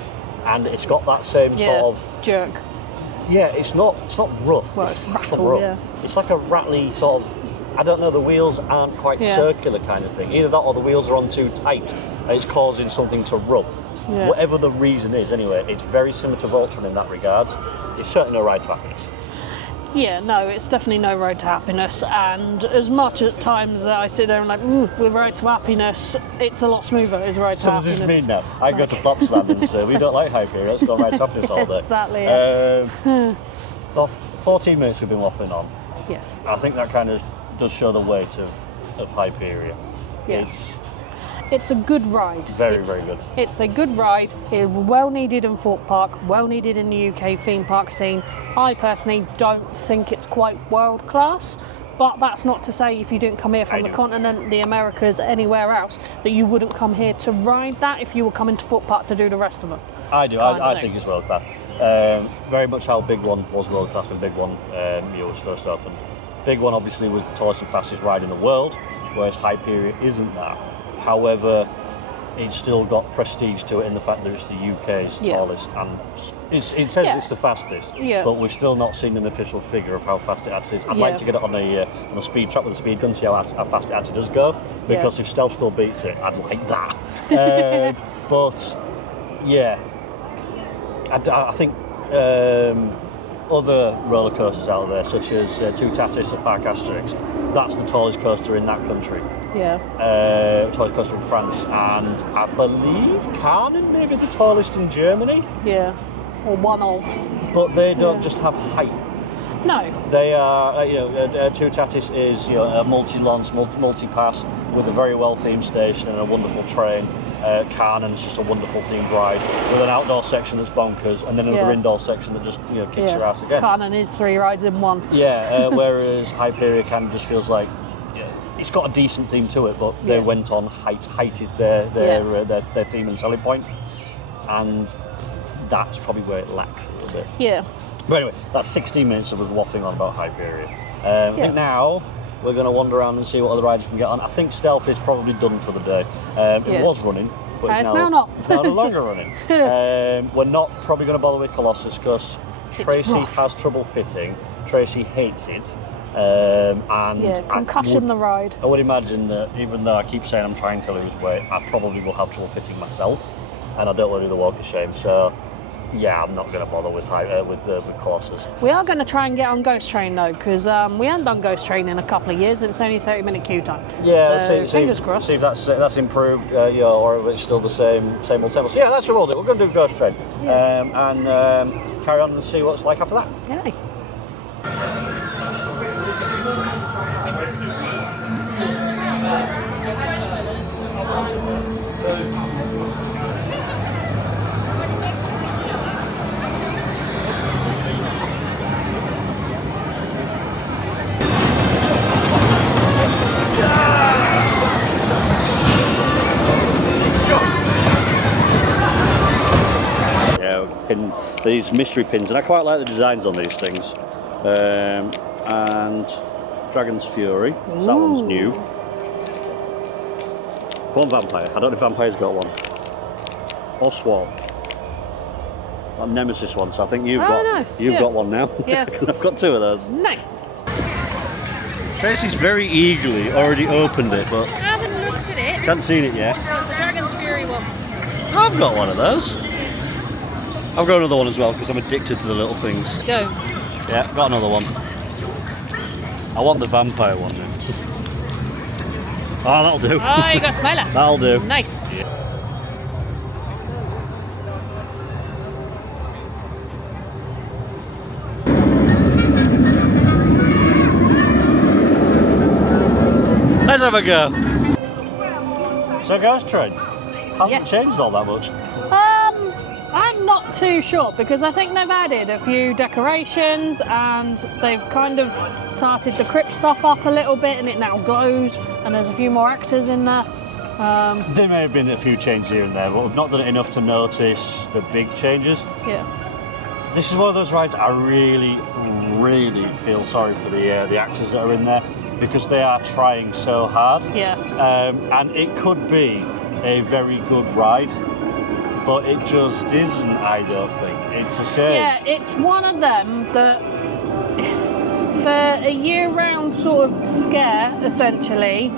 and it's got that same sort of jerk. Yeah, it's not rough. Well, it's rattle, rough. It's like a rattly sort of, I don't know, the wheels aren't quite circular kind of thing. Either that or the wheels are on too tight and it's causing something to rub. Yeah. Whatever the reason is, anyway, it's very similar to Voltron in that regard. It's certainly no ride to happiness. Yeah, no, it's definitely no road to happiness, and as much at times that I sit there and like, with road to happiness, it's a lot smoother as road to happiness. So does this mean now? I go to Plopsland and say, we don't like Hyperia, let's go ride to happiness all day. Exactly, Well, 14 minutes we've been waffling on. Yes. I think that kind of does show the weight of Hyperia. Yeah. It's a good ride. Very good. It's a good ride. It's well needed in Thorpe Park, well needed in the UK theme park scene. I personally don't think it's quite world class, But that's not to say if you didn't come here from the continent, the Americas, anywhere else, that you wouldn't come here to ride that if you were coming to Thorpe Park to do the rest of it. I do. I think it's world class. Very much how Big One was world class when Big One was first opened. Big One obviously was the tallest and fastest ride in the world, whereas Hyperia isn't that. However, it's still got prestige to it in the fact that it's the UK's tallest, and it says it's the fastest. Yeah. But we've still not seen an official figure of how fast it actually is. I'd like to get it on a speed trap with a speed gun, see how fast it actually does go. Because if Stealth still beats it, I'd like that. But yeah, I think other roller coasters out there, such as Two Tatis or Parc Asterix, that's the tallest coaster in that country. Yeah. Tallest coaster in France, and I believe Carnen may be the tallest in Germany. Yeah, or one of. But they don't just have height. No. They are, Two Tatis is a multi-launch, multi-pass with a very well-themed station and a wonderful train. Carnen's just a wonderful themed ride with an outdoor section that's bonkers, and then another indoor section that just kicks your ass again. Carnen is 3 rides in one. Yeah, whereas Hyperia kind of just feels like it's got a decent theme to it, but they went on height. Height is their theme and selling point, and that's probably where it lacks a little bit. Yeah. But anyway, that's 16 minutes of us waffling on about Hyperia. I think now we're going to wander around and see what other rides we can get on. I think Stealth is probably done for the day. It was running, but it's now not. It's no longer running. We're not probably going to bother with Colossus because Tracy has trouble fitting. Tracy hates it. And concussion the ride. I would imagine that even though I keep saying I'm trying to lose weight, I probably will have trouble fitting myself, and I don't want to do the walk of shame. So yeah, I'm not going to bother with Colossus. We are going to try and get on Ghost Train though, because we haven't done Ghost Train in a couple of years, and it's only a 30-minute queue time. Yeah, so fingers crossed. See if that's improved, or if it's still the same old table. So yeah, that's what we'll do. We're going to do Ghost Train, and carry on and see what it's like after that. Yeah. Pin these mystery pins, and I quite like the designs on these things. And Dragon's Fury, so that one's new. One Vampire, I don't know if Vampire's got one. Oswald. That Nemesis one, so I think you've got one now. Yeah. I've got 2 of those. Nice. Tracy's very eagerly already opened it, but I haven't looked at it. Haven't seen it yet. Oh, it's a Dragon's Fury one. I've got one of those. I've got another one as well because I'm addicted to the little things. Go. Yeah, got another one. I want the vampire one then. Oh, that'll do. Oh, you got a smiler. That'll do. Nice. Yeah. Let's have a go. So Ghost Train hasn't changed all that much. I'm not too sure because I think they've added a few decorations and they've kind of tarted the crypt stuff up a little bit, and it now glows, and there's a few more actors in there. There may have been a few changes here and there, but we've not done it enough to notice the big changes. Yeah. This is one of those rides I really, really feel sorry for the actors that are in there because they are trying so hard. Yeah. And it could be a very good ride, but it just isn't, I don't think. It's a shame. Yeah, it's one of them that for a year-round sort of scare, essentially,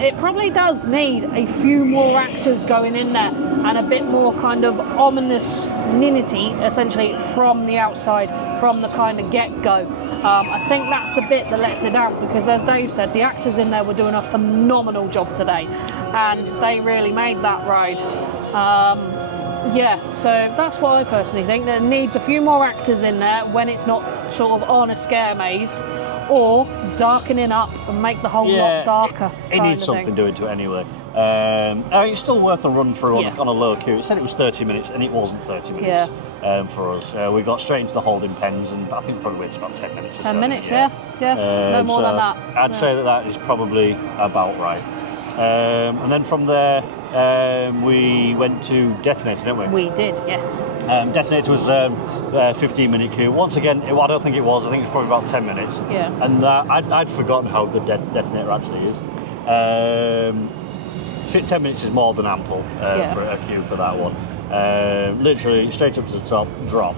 it probably does need a few more actors going in there and a bit more kind of ominous ninity, essentially, from the outside, from the kind of get-go. I think that's the bit that lets it down because, as Dave said, the actors in there were doing a phenomenal job today and they really made that ride. Yeah, so that's what I personally think. There needs a few more actors in there when it's not sort of on a scare maze, or darkening up and make the whole lot darker. It needs something doing to it anyway. It's still worth a run through Yeah. on a low queue. It said it was 30 minutes, and it wasn't 30 minutes for us. We got straight into the holding pens, and I think probably waited about 10 minutes. 10 minutes, yeah. No more than that. I'd say that is probably about right. And then from there, we went to Detonator, didn't we? We did, yes. Detonator was a 15-minute queue. Once again, I don't think it was. I think it was probably about 10 minutes. Yeah. And I'd forgotten how good Detonator actually is. 10 minutes is more than ample for a queue for that one. Literally straight up to the top, drop.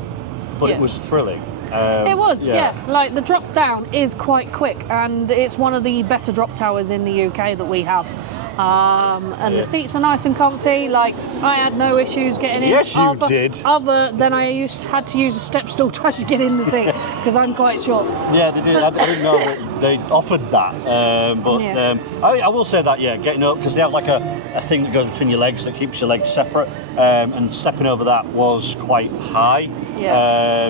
But it was thrilling. It was, yeah. Like the drop down is quite quick, and it's one of the better drop towers in the UK that we have. And the seats are nice and comfy. Like I had no issues getting in. Yes, you did. Other than I had to use a step stool to actually get in the seat because I'm quite short. Yeah, they did. I didn't know that they offered that. I will say that getting up because they have like a thing that goes between your legs that keeps your legs separate, and stepping over that was quite high.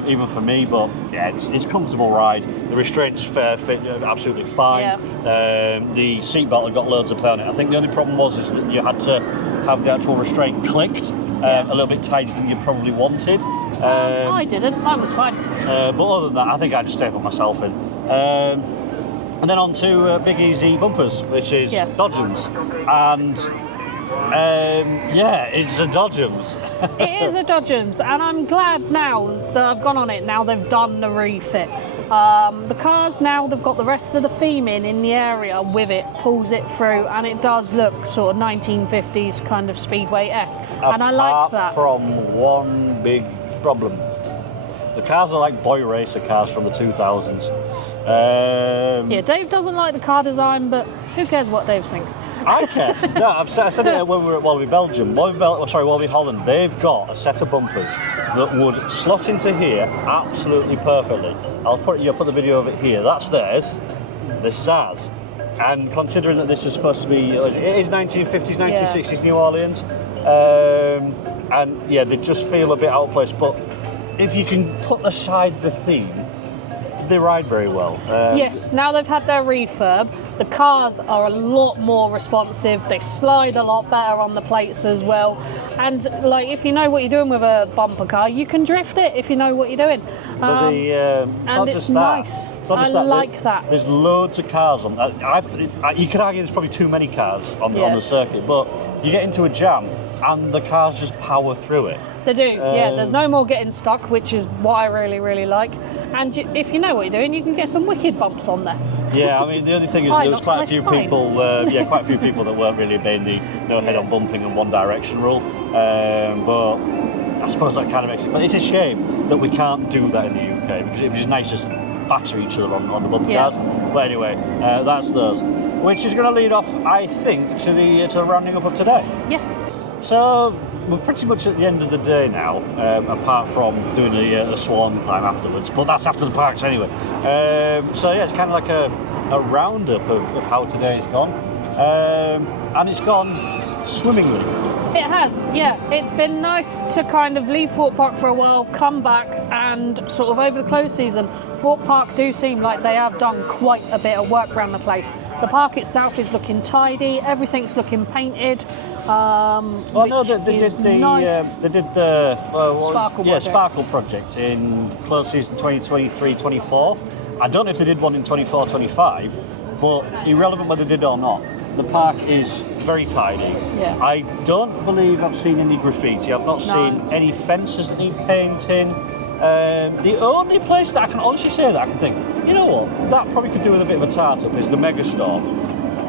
Even for me, but it's a comfortable ride. The restraints fit absolutely fine. The seatbelt had got loads of play on it. I think the only problem is that you had to have the actual restraint clicked a little bit tighter than you probably wanted. I didn't. Mine was fine. But other than that, I think I just stapled myself in. And then on to Big Easy bumpers, which is Dodgems. And it's a Dodgems. It is a Dodgems, and I'm glad now that I've gone on it. Now they've done the refit. The cars now, they've got the rest of the theming in the area with it, pulls it through, and it does look sort of 1950s kind of Speedway-esque. And I like that. Apart from one big problem. The cars are like boy racer cars from the 2000s. Dave doesn't like the car design, but who cares what Dave thinks? I care. No, I said it when we were at Wallaby Belgium. Wallaby Holland. They've got a set of bumpers that would slot into here absolutely perfectly. I'll put the video of it here. That's theirs. This is ours. And considering that this is supposed to be, it is 1950s, 1960s New Orleans, and they just feel a bit out of place. But if you can put aside the theme, they ride very well. Yes, now they've had their refurb. The cars are a lot more responsive. They slide a lot better on the plates as well. And like, if you know what you're doing with a bumper car, you can drift it if you know what you're doing. But it's nice. I like that. There's loads of cars on. You could argue there's probably too many cars on the circuit, but you get into a jam and the cars just power through it. They do, there's no more getting stuck, which is what I really, really like. And if you know what you're doing, you can get some wicked bumps on there. Yeah, I mean, the only thing is there was quite a few people that weren't really obeying the no head-on bumping and one direction rule. But I suppose that kind of makes it fun. It's a shame that we can't do that in the UK because it'd be just nice just to batter each other on the bumper cars. But anyway, that's those. Which is going to lead off, I think, to the rounding up of today. Yes. So we're pretty much at the end of the day now, apart from doing the swan climb afterwards, but that's after the parks anyway. It's kind of like a roundup of how today's gone, and it's gone swimmingly. It has, It's been nice to kind of leave Thorpe Park for a while, come back, and sort of over the close season, Thorpe Park do seem like they have done quite a bit of work around the place. The park itself is looking tidy, everything's looking painted. They did the Sparkle project in close season 2023-24. I don't know if they did one in 24-25, but irrelevant whether they did or not, the park is very tidy. Yeah. I don't believe I've seen any graffiti. I've not seen any fences that need painting. The only place that I can honestly say that I can think, you know what, that probably could do with a bit of a tart-up is the Megastore.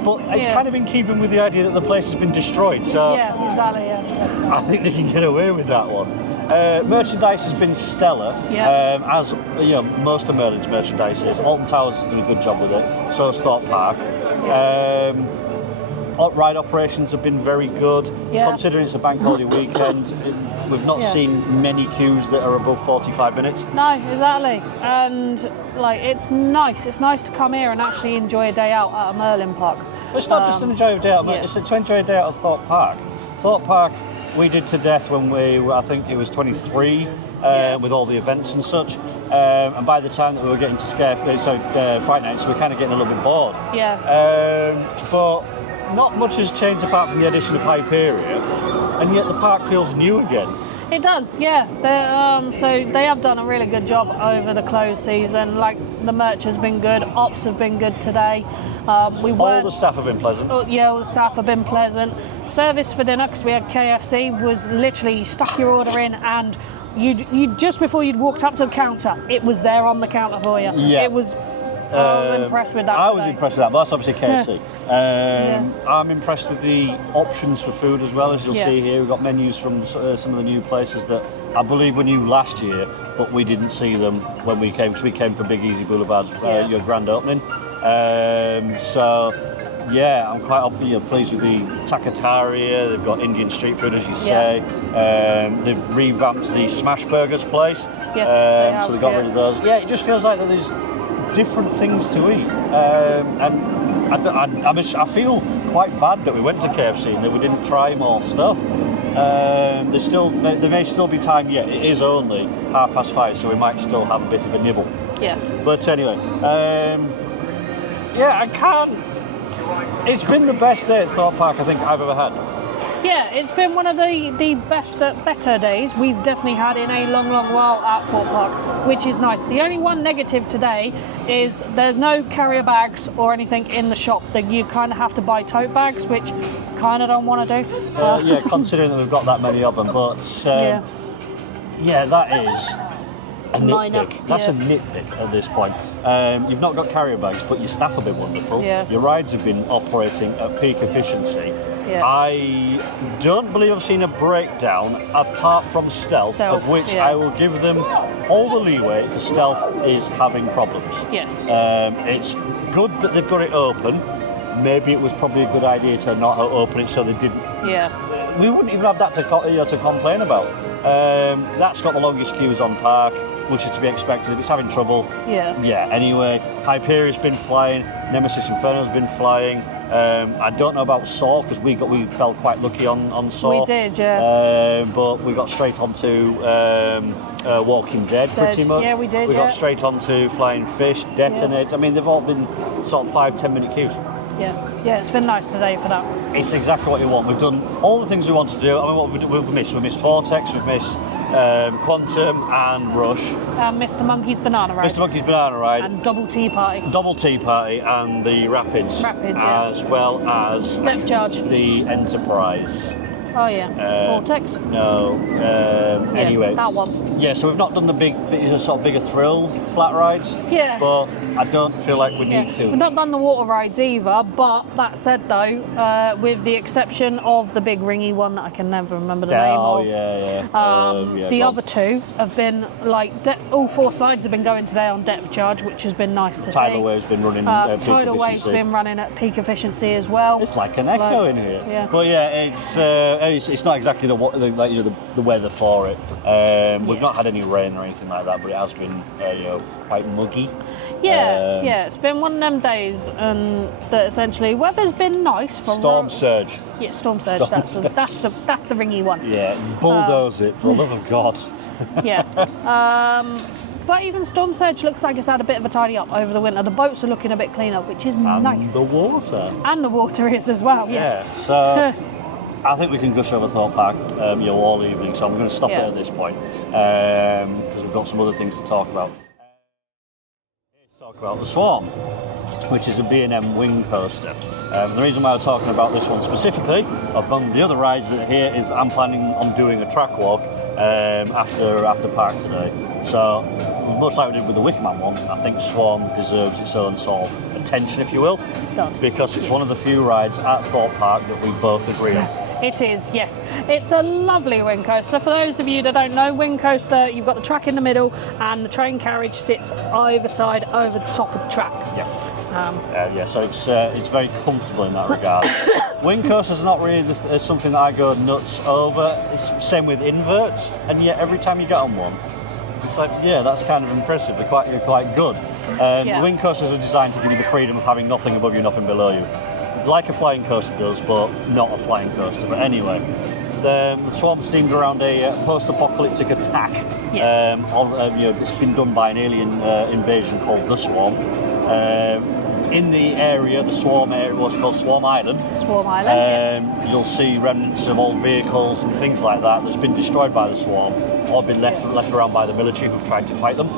But it's kind of in keeping with the idea that the place has been destroyed, so exactly. I think they can get away with that one. Merchandise has been stellar, as you know, most of Merlin's merchandise is. Alton Towers has done a good job with it, so has Thorpe Park. Ride operations have been very good. Considering it's a bank holiday weekend, we've not seen many queues that are above 45 minutes. No, exactly. And like, it's nice. It's nice to come here and actually enjoy a day out at a Merlin park. It's not just to enjoy a day out, it's to enjoy a day out of Thorpe Park. Thorpe Park we did to death when I think it was 23, with all the events and such. And by the time that we were getting to Fright Nights, we were kind of getting a little bit bored. Yeah. But not much has changed apart from the addition of Hyperia, and yet the park feels new again. It does, yeah. So they have done a really good job over the closed season. Like the merch has been good, ops have been good today. All the staff have been pleasant. All the staff have been pleasant. Service for dinner, because we had KFC, was literally you stuck your order in and you just before you'd walked up to the counter, it was there on the counter for you. Yeah. It was. I was impressed with that. I was impressed with that, but that's obviously KFC. I'm impressed with the options for food as well, as you'll see here. We've got menus from some of the new places that I believe were new last year, but we didn't see them when we came, because we came for Big Easy Boulevard's your grand opening. So, yeah, I'm quite pleased with the Takataria. They've got Indian street food, as you say. They've revamped the Smash Burgers place. Yes, they have, so they got rid of those. Yeah, it just feels like that there's different things to eat, and I feel quite bad that we went to KFC and that we didn't try more stuff. There may still be time yet. It is only 5:30, so we might still have a bit of a nibble. Yeah. But anyway, I can't. It's been the best day at Thorpe Park I think I've ever had. Yeah, it's been one of the better days we've definitely had in a long while at Thorpe Park, which is nice. The only one negative today is there's no carrier bags or anything in the shop. That you kind of have to buy tote bags, which kind of don't want to do. Considering that we've got that many of them, but that is a nitpick. That's a nitpick at this point. You've not got carrier bags, but your staff have been wonderful. Yeah. Your rides have been operating at peak efficiency. Yeah. I don't believe I've seen a breakdown apart from Stealth, of which I will give them all the leeway because Stealth is having problems. Yes. It's good that they've got it open. Maybe it was probably a good idea to not open it so they didn't. Yeah. We wouldn't even have that to complain about. That's got the longest queues on park, which is to be expected. If it's having trouble. Yeah. Yeah. Anyway, Hyperia's been flying. Nemesis Inferno's been flying. I don't know about Saw because we felt quite lucky on Saw. We did, yeah. But we got straight onto Walking Dead pretty much. Yeah, we did. We got straight onto Flying Fish, Detonate. I mean, they've all been sort of 5-10 minute queues. Yeah, it's been nice today for that. It's exactly what you want. We've done all the things we want to do. I mean, what we've missed? We've missed Vortex, we've missed Quantum and Rush. Mr. Monkey's Banana Ride. Mr. Monkey's Banana Ride. And Double Tea Party. Double Tea Party and the Rapids. As well as Depth Charge. The Enterprise. Oh yeah. Vortex? No. Anyway. That one. Yeah, so we've not done the bigger thrill flat rides. Yeah. But I don't feel like we need to. We've not done the water rides either, but that said though, with the exception of the big ringy one that I can never remember the name of. The other two have been like, all 4 slides have been going today on depth charge, which has been nice to see. Tidal Wave's been running at peak Tidal Wave's been running at peak efficiency as well. It's like an echo in here. Yeah. But yeah, it's not exactly the weather for it. We've not had any rain or anything like that, but it has been quite muggy. Yeah, it's been one of them days, and that essentially weather's been nice for Storm Surge. Yeah, Storm Surge. That's the ringy one. Yeah, bulldoze it for the love of God. Yeah. But even Storm Surge looks like it's had a bit of a tidy up over the winter. The boats are looking a bit cleaner, which is nice. And the water. And the water is as well. Yes. Yeah. So. I think we can gush over Thorpe Park all evening, so I'm going to stop it at this point because we've got some other things to talk about. Let's talk about the Swarm, which is a B&M wing coaster. The reason why I'm talking about this one specifically, among the other rides that are here, is I'm planning on doing a track walk after park today. So, much like we did with the Wickerman one, I think Swarm deserves its own sort of attention, if you will. It does. Because it's one of the few rides at Thorpe Park that we both agree on. It is, yes. It's a lovely wing coaster. For those of you that don't know, wing coaster, you've got the track in the middle and the train carriage sits over the top of the track. Yeah. So it's very comfortable in that regard. Wing coasters are not really something that I go nuts over. It's the same with inverts, and yet every time you get on one, it's like, yeah, that's kind of impressive. They're quite good. Wing coasters are designed to give you the freedom of having nothing above you, nothing below you. Like a flying coaster does, but not a flying coaster. But anyway, the Swarm's themed around a post-apocalyptic attack. Yes. It's been done by an alien invasion called the Swarm. in the area, the Swarm area, what's called Swarm Island. Swarm Island. You'll see remnants of old vehicles and things like that that's been destroyed by the Swarm or been left around by the military who've tried to fight them.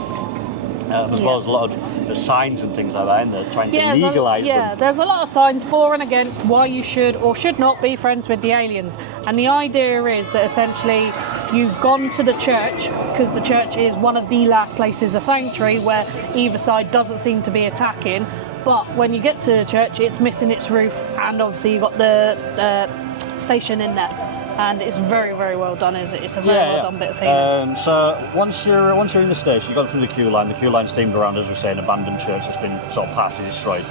As well as a lot of signs and things like that in there, trying to legalise them. Yeah, there's a lot of signs for and against why you should or should not be friends with the aliens. And the idea is that essentially you've gone to the church, because the church is one of the last places, a sanctuary, where either side doesn't seem to be attacking. But when you get to the church, it's missing its roof, and obviously you've got the station in there. And it's very, very well done. It's a very well done bit of theming. So once you're in the station, you've gone through the queue line. The queue line's themed around, as we say, an abandoned church that's been sort of partially destroyed.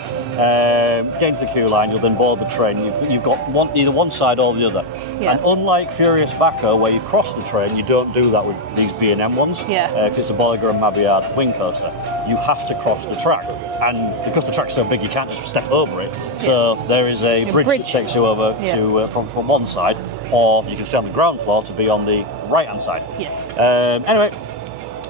Getting to the queue line, you'll then board the train. You've got either one side or the other. Yeah. And unlike Furious Backer, where you cross the train, you don't do that with these B&M ones. Because it's a Bolliger and Mabilliard wing coaster. You have to cross the track, and because the track's so big, you can't just step over it. So there is a bridge that takes you over to from one side, or you can stay on the ground floor to be on the right-hand side. Yes. Anyway,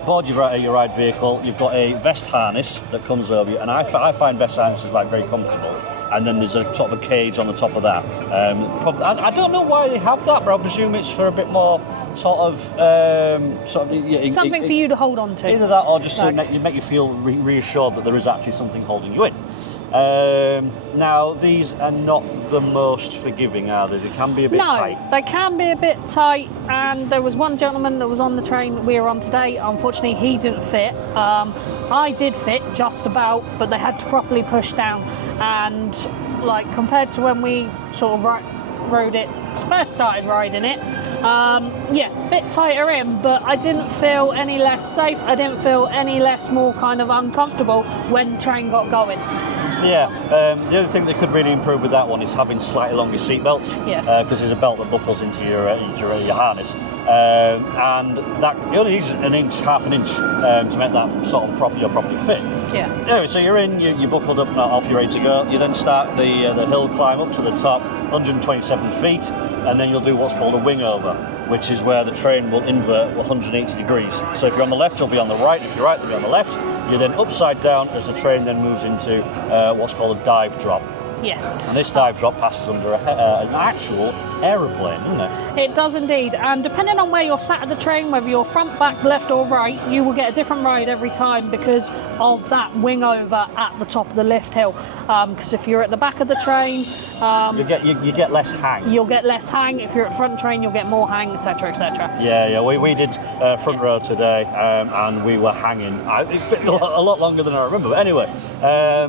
board your ride vehicle. You've got a vest harness that comes over you, and I find vest harnesses like very comfortable. And then there's a sort of a cage on the top of that. I don't know why they have that, but I presume it's for a bit more something for you to hold on to. Either that, or just to make you feel reassured that there is actually something holding you in. Now, these are not the most forgiving, are they? They can be a bit tight. No, they can be a bit tight, and there was one gentleman that was on the train we were on today. Unfortunately, he didn't fit. I did fit just about, but they had to properly push down. And like compared to when we sort of rode it, first started riding it, a bit tighter in, but I didn't feel any less safe. I didn't feel any less more kind of uncomfortable when the train got going. Yeah, the other thing that could really improve with that one is having slightly longer seat belts. Because there's a belt that buckles into your harness. And that you only need half an inch to make that sort of properly fit. Yeah. Anyway, so you're in, you're buckled up, off, you're ready to go. You then start the hill climb up to the top, 127 feet, and then you'll do what's called a wing over, which is where the train will invert 180 degrees. So if you're on the left, you'll be on the right. If you're right, you'll be on the left. You're then upside down as the train then moves into what's called a dive drop. Yes. And this dive drop passes under an actual aeroplane, doesn't it? It does indeed, and depending on where you're sat at the train, whether you're front, back, left or right, you will get a different ride every time because of that wing over at the top of the lift hill. Because if you're at the back of the train, you get less hang. You'll get less hang. If you're at the front train, you'll get more hang, etc., etc. Yeah. We did front row today, and we were hanging. It fit a lot longer than I remember. But anyway,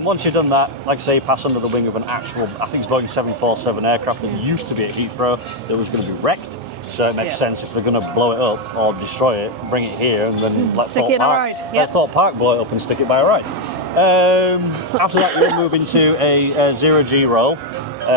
once you've done that, like I say, you pass under the wing of an actual, I think it's Boeing 747 aircraft that used to be at Heathrow. That was going to be wrecked. So it makes sense if they're going to blow it up or destroy it, bring it here and then let Thorpe Park blow it up and stick it by a ride. After that, you'll move into a zero-G roll,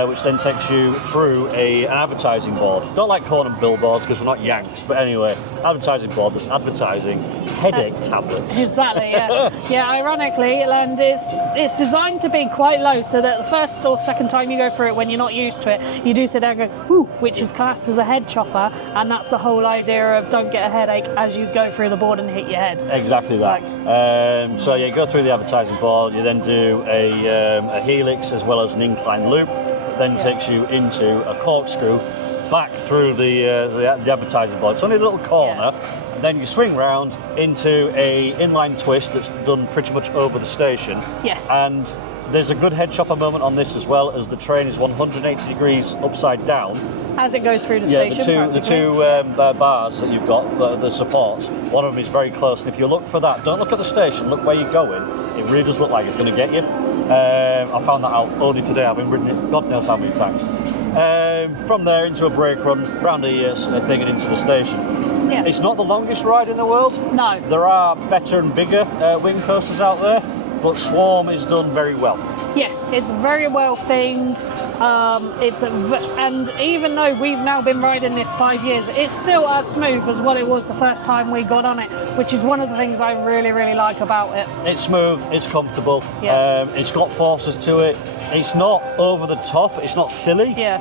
which then takes you through an advertising board. Don't like calling them billboards because we're not Yanks, but anyway, advertising board that's advertising headache tablets. Exactly, yeah. Yeah, ironically, and it's designed to be quite low so that the first or second time you go through it when you're not used to it, you do sit there and go, whoo, which is classed as a head chopper, and that's the whole idea of don't get a headache as you go through the board and hit your head. Exactly that. So you go through the advertising board, you then do a helix as well as an incline loop, then takes you into a corkscrew back through the advertising board. It's only a little corner. Then you swing round into a inline twist that's done pretty much over the station. Yes. And there's a good head chopper moment on this as well, as the train is 180 degrees upside down. As it goes through the station. The two bars that you've got, the supports, one of them is very close. And if you look for that, don't look at the station, look where you're going. It really does look like it's going to get you. I found that out only today. I've been ridden it God knows how many times. From there into a brake run, round a thing and into the station. Yeah. It's not the longest ride in the world. No. There are better and bigger wing coasters out there, but Swarm is done very well. Yes, it's very well themed. And even though we've now been riding this 5 years, it's still as smooth as what it was the first time we got on it, which is one of the things I really, really like about it. It's smooth, it's comfortable, Yeah. It's got forces to it. It's not over the top, it's not silly. Yeah.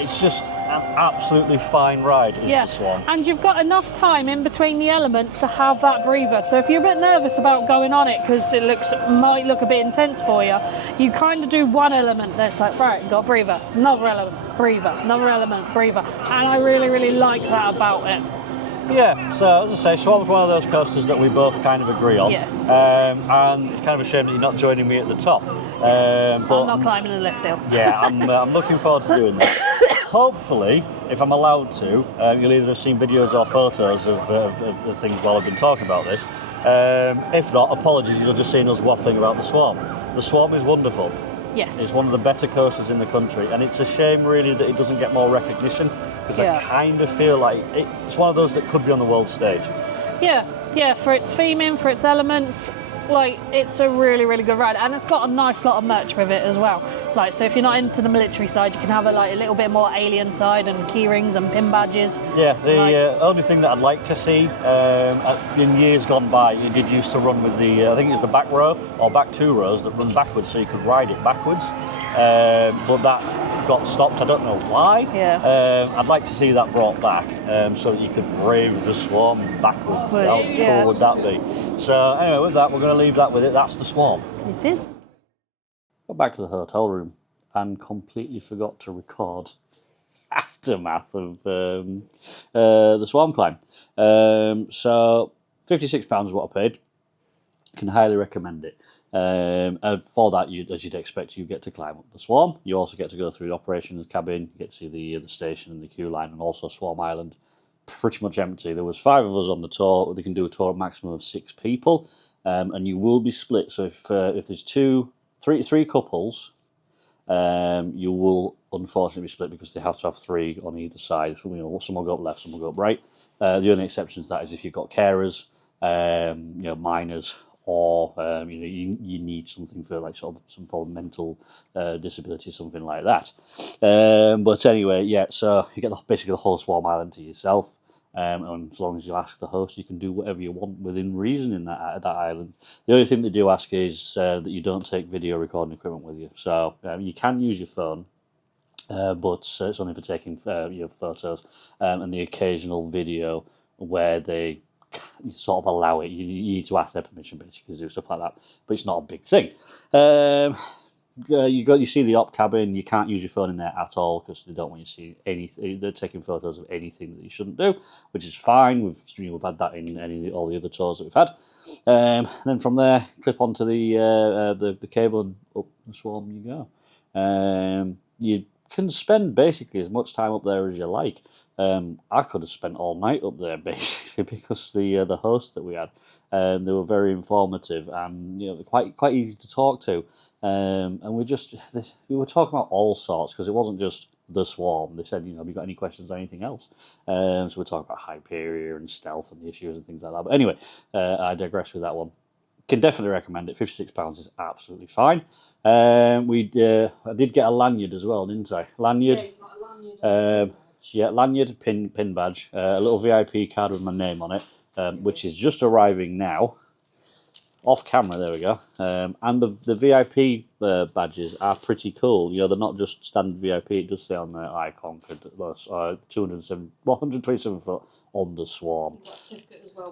It's just, absolutely fine ride. Is the Swan. And you've got enough time in between the elements to have that breather. So if you're a bit nervous about going on it because it might look a bit intense for you, you kind of do one element. That's like, right, got a breather, another element, breather, another element, breather. And I really, really like that about it. Yeah, so as I say, Swan's one of those coasters that we both kind of agree on. Yeah. And it's kind of a shame that you're not joining me at the top. But I'm not climbing the lift hill. Yeah, I'm looking forward to doing that. Hopefully, if I'm allowed to, you'll either have seen videos or photos of things while I've been talking about this. If not, apologies, you'll just seen us waffling about the Swarm. The Swarm is wonderful. Yes. It's one of the better coasters in the country, and it's a shame really that it doesn't get more recognition, because I kind of feel like it's one of those that could be on the world stage. Yeah, for its theming, for its elements, like, it's a really, really good ride, and it's got a nice lot of merch with it as well. Like, so if you're not into the military side, you can have a little bit more alien side and key rings and pin badges. Yeah, the only thing that I'd like to see in years gone by, it did used to run with the I think it's the back row or back 2 rows that run backwards, so you could ride it backwards. But that got stopped. I don't know why. Yeah. I'd like to see that brought back, so that you could brave the Swarm backwards. How cool would that be? So anyway, with that, we're going to leave that with it. That's the Swarm. It is. Got back to the hotel room and completely forgot to record aftermath of the Swarm climb. So £56 is what I paid. Can highly recommend it. For that, as you'd expect, you get to climb up the Swarm. You also get to go through the operations cabin. You get to see the station and the queue line, and also Swarm Island. Pretty much empty. There was 5 of us on the tour. They can do a tour maximum of 6 people, and you will be split. So if there's three couples, you will unfortunately be split because they have to have 3 on either side. So, some will go up left, some will go up right. The only exception to that is if you've got carers, minors, or you need something for like sort of some form of mental disability, something like that. But anyway, so you get basically the whole Swarm Island to yourself. And as long as you ask the host, you can do whatever you want within reason in that island. The only thing they do ask is that you don't take video recording equipment with you. So you can use your phone, but it's only for taking your photos and the occasional video where they sort of allow it. You need to ask their permission basically to do stuff like that, but it's not a big thing. You see the op cabin. You can't use your phone in there at all because they don't want you to see anything. They're taking photos of anything that you shouldn't do, which is fine. We've had that in all the other tours that we've had. Then from there, clip onto the cable and up the Swarm you go. You can spend basically as much time up there as you like. I could have spent all night up there basically because the hosts that we had, they were very informative and quite easy to talk to. And we were talking about all sorts because it wasn't just the Swarm. They said, have you got any questions on anything else? So we're talking about Hyperia and stealth and the issues and things like that. But anyway, I digress with that one. Can definitely recommend it. £56 is absolutely fine. I did get a lanyard as well, didn't I? Lanyard. Lanyard, pin badge, a little VIP card with my name on it, which is just arriving now. Off camera, there we go. And the VIP badges are pretty cool. They're not just standard VIP. It does say on the icon, 127 foot on the Swarm.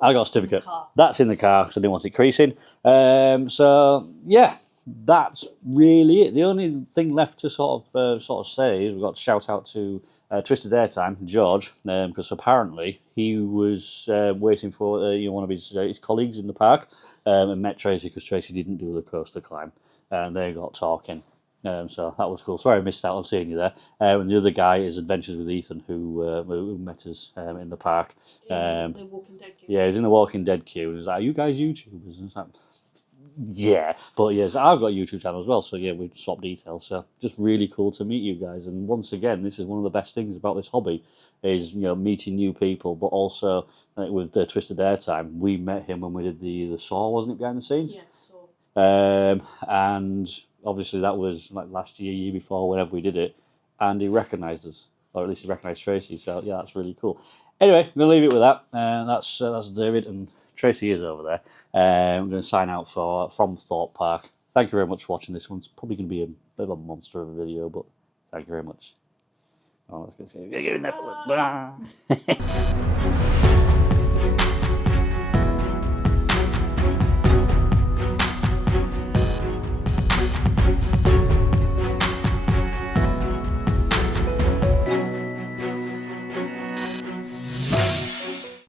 I got a certificate. That's in the car because I didn't want it creasing. So yeah, that's really it. The only thing left to sort of say is we've got to shout out to Twisted Airtime, George, because apparently he was waiting for one of his colleagues in the park and met Tracy because Tracy didn't do the coaster climb, and they got talking. So that was cool. Sorry I missed out on seeing you there. And the other guy is Adventures with Ethan, who met us in the park. The Walking Dead queue. Yeah, he's in the Walking Dead queue. He was like, "Are you guys YouTubers?" And it's like, yeah, but yes, I've got a YouTube channel as well, so yeah, we've swapped details. So just really cool to meet you guys. And once again, this is one of the best things about this hobby is meeting new people, but also with the Twisted Airtime, we met him when we did the Saw, wasn't it, behind the scenes? Yeah, Saw. And obviously that was like last year before, whenever we did it, and he recognised us, or at least he recognised Tracy. So yeah, that's really cool. Anyway, I'm gonna leave it with that. That's David and Tracy is over there. I'm going to sign out from Thorpe Park. Thank you very much for watching this one. It's probably going to be a bit of a monster of a video, but thank you very much. Oh, let's go see. Get in there.